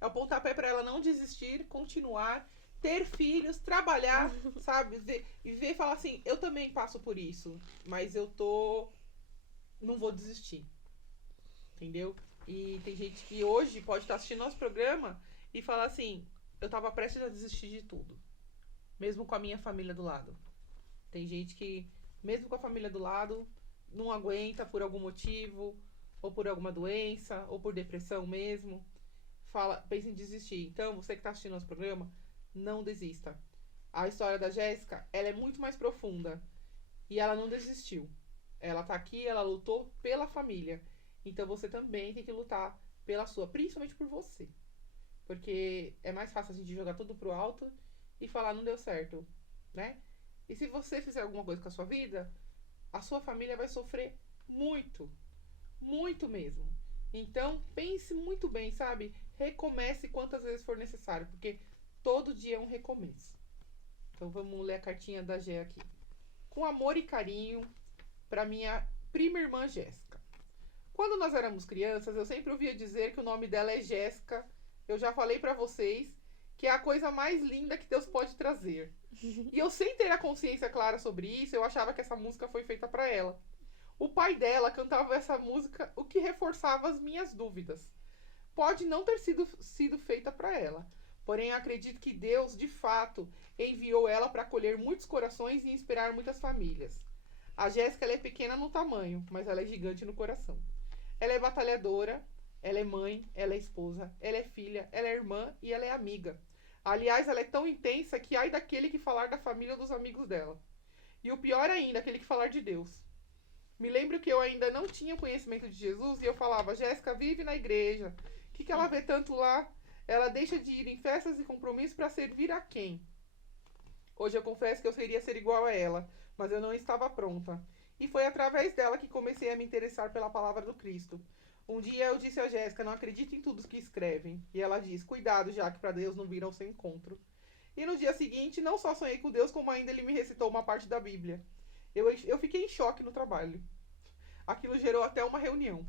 É o pontapé pra ela não desistir, continuar, ter filhos, trabalhar, sabe? Ver e falar assim, eu também passo por isso, mas não vou desistir. Entendeu? E tem gente que hoje pode estar assistindo nosso programa e falar assim, eu tava prestes a desistir de tudo. Mesmo com a minha família do lado. Tem gente que, mesmo com a família do lado, não aguenta por algum motivo, ou por alguma doença, ou por depressão mesmo. Pensa em desistir. Então, você que está assistindo nosso programa, não desista. A história da Jéssica, ela é muito mais profunda. E ela não desistiu. Ela tá aqui, ela lutou pela família. Então, você também tem que lutar pela sua, principalmente por você. Porque é mais fácil a gente jogar tudo pro alto e falar, não deu certo, né? E se você fizer alguma coisa com a sua vida, a sua família vai sofrer muito. Muito mesmo. Então, pense muito bem, sabe? Recomece quantas vezes for necessário, porque todo dia é um recomeço. Então, vamos ler a cartinha da Gé aqui. Com amor e carinho, para minha prima irmã Jéssica. Quando nós éramos crianças, eu sempre ouvia dizer que o nome dela é Jéssica. Eu já falei para vocês que é a coisa mais linda que Deus pode trazer. E eu, sem ter a consciência clara sobre isso, eu achava que essa música foi feita para ela. O pai dela cantava essa música, o que reforçava as minhas dúvidas. Pode não ter sido feita para ela, porém acredito que Deus, de fato, enviou ela para acolher muitos corações e inspirar muitas famílias. A Jéssica, ela é pequena no tamanho, mas ela é gigante no coração. Ela é batalhadora, ela é mãe, ela é esposa, ela é filha, ela é irmã e ela é amiga. Aliás, ela é tão intensa que ai daquele que falar da família ou dos amigos dela. E o pior ainda, aquele que falar de Deus. Me lembro que eu ainda não tinha conhecimento de Jesus e eu falava, Jéssica vive na igreja. O que ela vê tanto lá? Ela deixa de ir em festas e compromissos para servir a quem? Hoje eu confesso que eu queria ser igual a ela, mas eu não estava pronta. E foi através dela que comecei a me interessar pela palavra do Cristo. Um dia eu disse a Jéssica, não acredito em tudo que escrevem. E ela diz, cuidado já que para Deus não vir ao seu encontro. E no dia seguinte, não só sonhei com Deus, como ainda ele me recitou uma parte da Bíblia. Eu fiquei em choque no trabalho. Aquilo gerou até uma reunião.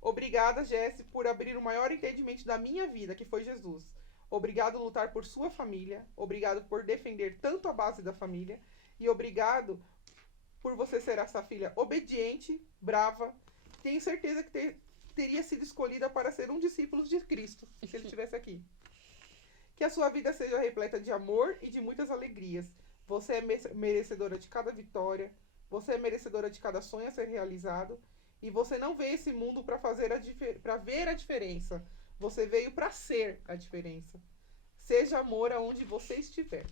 Obrigada, Jéssica, por abrir o maior entendimento da minha vida, que foi Jesus. Obrigado por lutar por sua família. Obrigado por defender tanto a base da família. E obrigado por você ser essa filha obediente, brava. Tenho certeza que teria sido escolhida para ser um discípulo de Cristo, se ele estivesse aqui. Que a sua vida seja repleta de amor e de muitas alegrias. Você é merecedora de cada vitória. Você é merecedora de cada sonho a ser realizado. E você não veio esse mundo para ver a diferença. Você veio para ser a diferença. Seja amor aonde você estiver.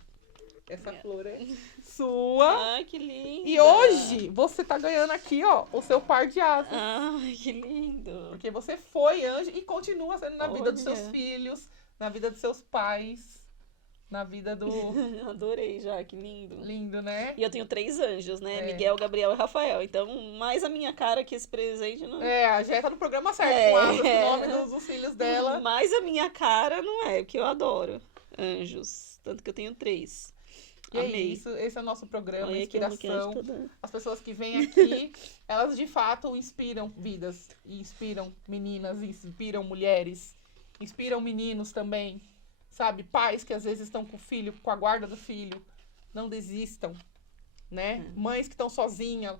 Essa flor é sua. Ai, que lindo. E hoje você tá ganhando aqui, ó, o seu par de asas. Ai, que lindo. Porque você foi anjo e continua sendo na vida dos seus filhos, na vida dos seus pais, na vida do... Adorei já, que lindo. Lindo, né? E eu tenho 3 anjos, né? É. Miguel, Gabriel e Rafael. Então, mais a minha cara que esse presente não... É, a Jé tá no programa certo, É. com asas, o nome dos filhos dela. Mais a minha cara não é, porque eu adoro anjos. Tanto que eu tenho 3. E é Amei. isso, esse é o nosso programa, Olha que inspiração. toda. As pessoas que vêm aqui, elas de fato inspiram vidas, e inspiram meninas, inspiram mulheres, inspiram meninos também, sabe? Pais que às vezes estão com o filho, com a guarda do filho, não desistam, né? Mães que estão sozinhas,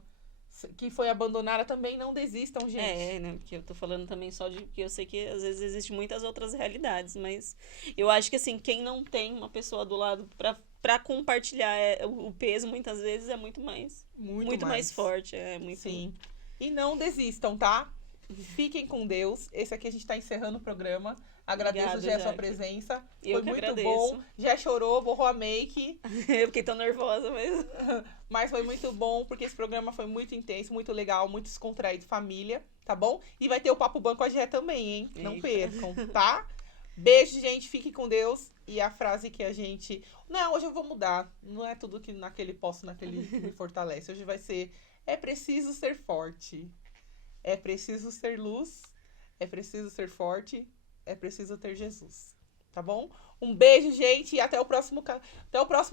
que foi abandonada também, não desistam, gente. É, né? Porque eu tô falando também só de que eu sei que às vezes existem muitas outras realidades, mas eu acho que assim, quem não tem uma pessoa do lado pra compartilhar o peso, muitas vezes é muito mais forte. É muito. Sim. E não desistam, tá? Fiquem com Deus. Esse aqui a gente tá encerrando o programa. Agradeço, Obrigada, Jé, a sua Jaque. presença. Eu Foi que muito agradeço. bom. Já chorou, borrou a make. Eu fiquei tão nervosa mesmo. Mas foi muito bom, porque esse programa foi muito intenso, muito legal, muito descontraído, família, tá bom? E vai ter o Papo Banco com a Jé também, hein? Não Eita. percam, tá? Beijo, gente. Fiquem com Deus. E a frase que a gente... Não, hoje eu vou mudar. Não é tudo que naquele posso, naquele que me fortalece. Hoje vai ser... É preciso ser forte. É preciso ser luz. É preciso ser forte. É preciso ter Jesus. Tá bom? Um beijo, gente. E até o próximo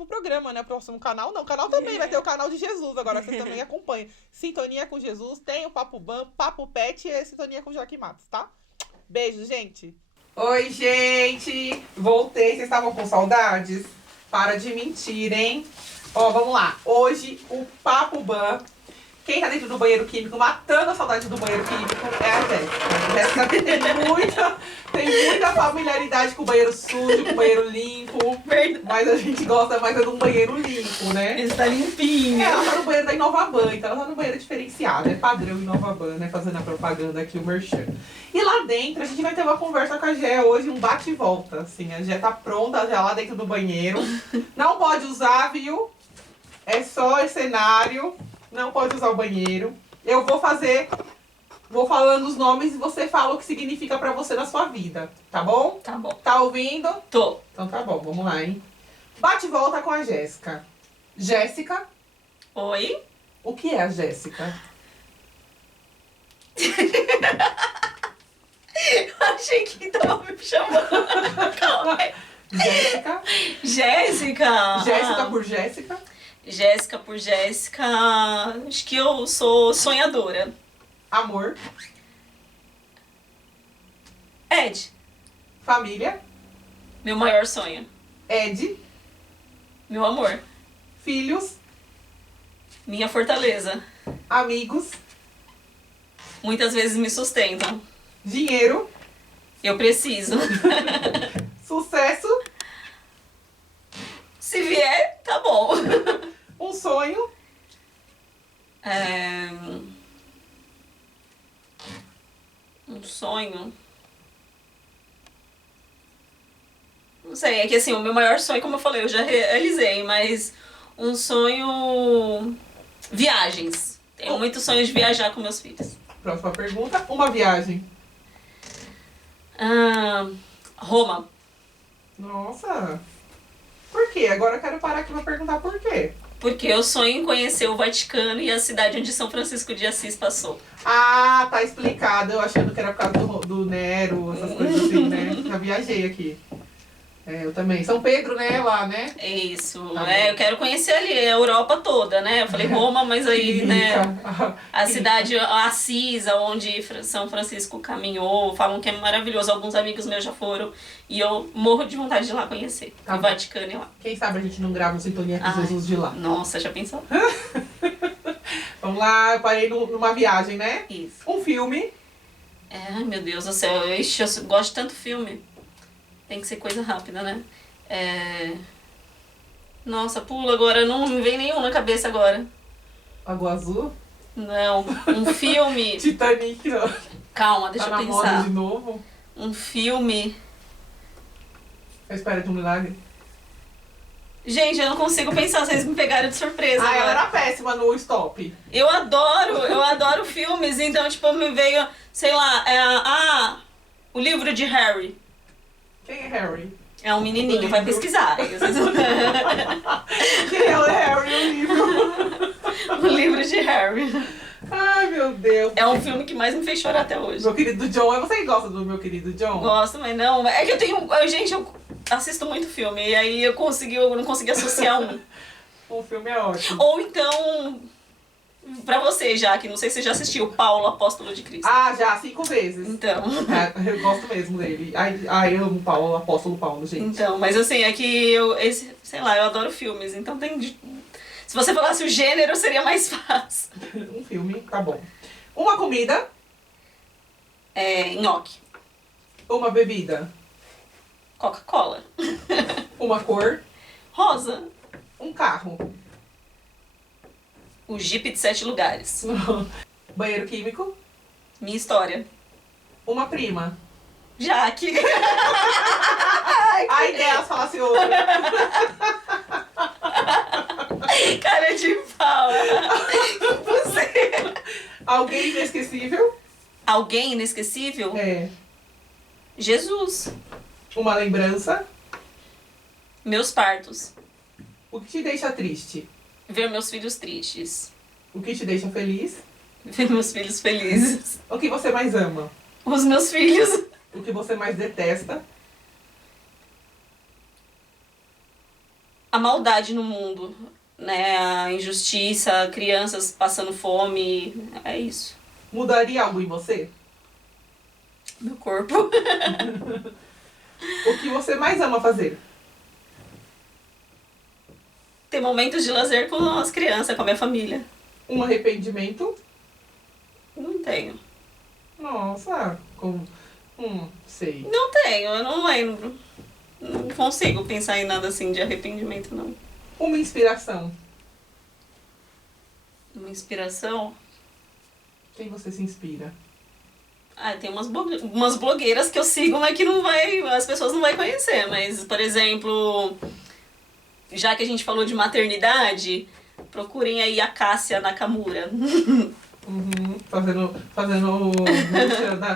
programa, né? O próximo canal. Não, o canal também vai ter o canal de Jesus. Agora você também acompanha. Sintonia com Jesus. Tem o Papo Ban, Papo Pet e a Sintonia com Joaquim Matos, tá? Beijo, gente. Oi, gente. Voltei. Vocês estavam com saudades? Para de mentir, hein? Ó, vamos lá. Hoje, o Papo Ban. Quem tá dentro do banheiro químico, matando a saudade do banheiro químico, é a Jéssica. A Jéssica tem muita familiaridade com o banheiro sujo, com o banheiro limpo. Verdade. Mas a gente gosta mais de um banheiro limpo, né? Ele tá limpinho. Ela tá no banheiro da Inovaban, então ela tá no banheiro diferenciado. É padrão Inovaban, né? Fazendo a propaganda aqui, o merchan. E lá dentro, a gente vai ter uma conversa com a Jé hoje, um bate e volta. Assim, a Jé tá pronta já lá dentro do banheiro. Não pode usar, viu? É só cenário. Não pode usar o banheiro. Eu vou falando os nomes e você fala o que significa pra você na sua vida, tá bom? Tá bom. Tá ouvindo? Tô. Então tá bom, vamos lá, hein? Bate e volta com a Jéssica. Jéssica, Oi? o que é a Jéssica? Eu achei que tava me chamando. Calma aí. Jéssica. Jéssica. Jéssica por Jéssica. Jéssica por Jéssica. Acho que eu sou sonhadora. Amor. Ed, Família. meu maior sonho. Ed. Meu amor. Filhos. Minha fortaleza. Amigos. Muitas vezes me sustentam. Dinheiro. Eu preciso. Sucesso. Se vier, tá bom. Um sonho. Um sonho. Não sei, é que assim, o meu maior sonho, como eu falei, eu já realizei, mas um sonho. Viagens. Tenho muitos sonhos de viajar com meus filhos. Próxima pergunta. Uma viagem. Roma. Nossa. Por quê? Agora eu quero parar aqui pra perguntar por quê. Porque eu sonho em conhecer o Vaticano e a cidade onde São Francisco de Assis passou. Ah, tá explicado. Eu achando que era por causa do Nero, essas coisas assim, né? Já viajei aqui. É, eu também. São Pedro, né? Lá, né? É isso. Tá Eu quero conhecer ali a Europa toda, né? Eu falei Roma, mas aí, né? A cidade Assis, onde São Francisco caminhou, falam que é maravilhoso. Alguns amigos meus já foram e eu morro de vontade de ir lá conhecer. Tá o bom. Vaticano é lá. Quem sabe a gente não grava um Sintonia com Jesus de lá. Nossa, já pensou? Vamos lá, eu parei numa viagem, né? Isso. Um filme. Ai, meu Deus do céu. Ixi, eu gosto de tanto filme. Tem que ser coisa rápida, né? Nossa, pula agora. Não me vem nenhum na cabeça agora. Água Azul. Não, um filme... Titanic, ó. Calma, deixa Tá eu na moda pensar. de novo. Um filme... A Espera de um Milagre. Gente, eu não consigo pensar, vocês me pegaram de surpresa. Ah, ela agora. era péssima no Stop. Eu adoro filmes, então, tipo, me veio, sei lá, o livro de Harry. Quem é Harry? É um menininho, vai pesquisar. Quem é o Harry, o livro? O livro de Harry. Ai, meu Deus. É um filme que mais me fez chorar até hoje. Meu querido John, você gosta do Meu Querido John? Gosto, mas não. É que eu tenho. Gente, eu assisto muito filme. E aí eu não consegui associar um. O filme é ótimo. Ou então. Pra você, já, que não sei se você já assistiu, Paulo, Apóstolo de Cristo. Ah, já, 5 vezes. Então. É, eu gosto mesmo dele. Ai, eu amo o Paulo, o Apóstolo Paulo, gente. Então, mas assim, é que sei lá, eu adoro filmes. Então tem. Se você falasse o gênero, seria mais fácil. Um filme, tá bom. Uma comida. Nhoque. Uma bebida. Coca-Cola. Uma cor. Rosa. Um carro. O Jeep de 7 lugares. Banheiro químico. Minha história. Uma prima. Jaque. Ai, Deus, falasse outra. Cara de pau. Você. Alguém inesquecível. Alguém inesquecível? É. Jesus. Uma lembrança. Meus partos. O que te deixa triste? Ver meus filhos tristes. O que te deixa feliz? Ver meus filhos felizes. O que você mais ama? Os meus filhos. O que você mais detesta? A maldade no mundo, né? A injustiça, crianças passando fome. É isso. Mudaria algo em você? Meu corpo. O que você mais ama fazer? Ter momentos de lazer com as crianças, com a minha família. Um arrependimento? Não tenho. Nossa, sei. Não tenho, eu não lembro. Não consigo pensar em nada assim de arrependimento, não. Uma inspiração? Uma inspiração? Quem você se inspira? Tem umas blogueiras que eu sigo, mas que as pessoas não vão conhecer. Mas, por exemplo, já que a gente falou de maternidade, procurem aí a Cássia Nakamura. Fazendo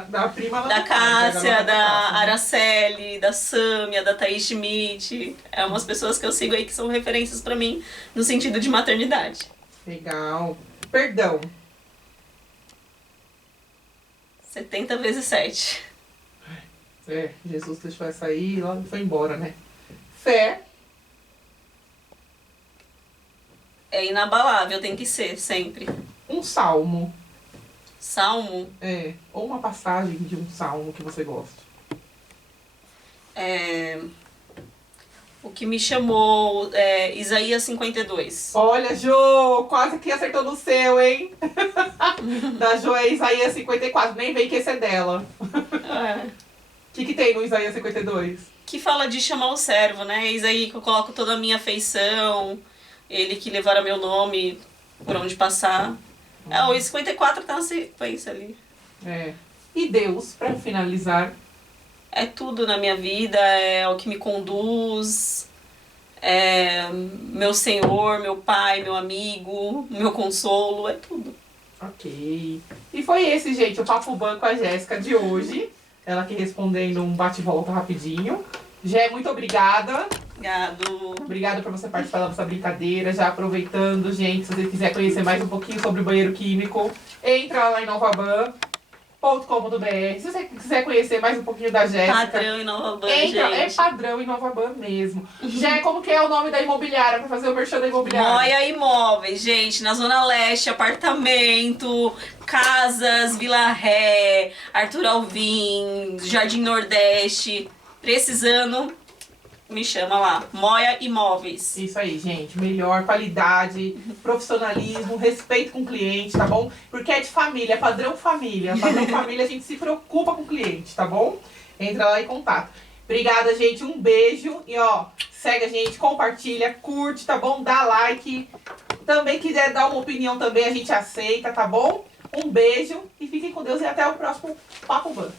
da prima lá da Cássia, da Araceli, da Sâmia, da Thaís Schmidt. É umas pessoas que eu sigo aí que são referências pra mim no sentido de maternidade. Legal. Perdão. 70 vezes 7. Jesus deixou essa aí e logo foi embora, né? Fé. É inabalável, tem que ser, sempre. Um salmo. Salmo? Ou uma passagem de um salmo que você gosta. O que me chamou é Isaías 52. Olha, Jô, quase que acertou no seu, hein? Da Jô é Isaías 54, nem vem que esse é dela. O que tem no Isaías 52? Que fala de chamar o servo, né? Eis aí que eu coloco toda a minha afeição, ele que levará meu nome por onde passar. O 54 tá na sequência ali. E Deus, pra finalizar? É tudo na minha vida, é o que me conduz, é meu Senhor, meu Pai, meu amigo, meu consolo, é tudo. Ok. E foi esse, gente, o Papo Ban com a Jéssica de hoje. Ela aqui respondendo um bate-volta rapidinho. Jé, muito obrigada. Obrigada por você participar da nossa brincadeira. Já aproveitando, gente, se você quiser conhecer mais um pouquinho sobre o banheiro químico, entra lá em novaban.com.br. Se você quiser conhecer mais um pouquinho da Jéssica, Padrão em Nova Ban, entra, gente. é padrão em Nova Ban mesmo. Jé, como que é o nome da imobiliária para fazer o merchan da imobiliária? Moia Imóveis, gente, na Zona Leste, apartamento, casas, Vila Ré, Arthur Alvim, Jardim Nordeste. Precisando, me chama lá. Moia Imóveis. Isso aí, gente. Melhor qualidade, profissionalismo, respeito com o cliente, tá bom? Porque é de família, é padrão família. Padrão família, a gente se preocupa com o cliente, tá bom? Entra lá em contato. Obrigada, gente. Um beijo. E, segue a gente, compartilha, curte, tá bom? Dá like. Também quiser dar uma opinião também, a gente aceita, tá bom? Um beijo e fiquem com Deus e até o próximo Papo Ban.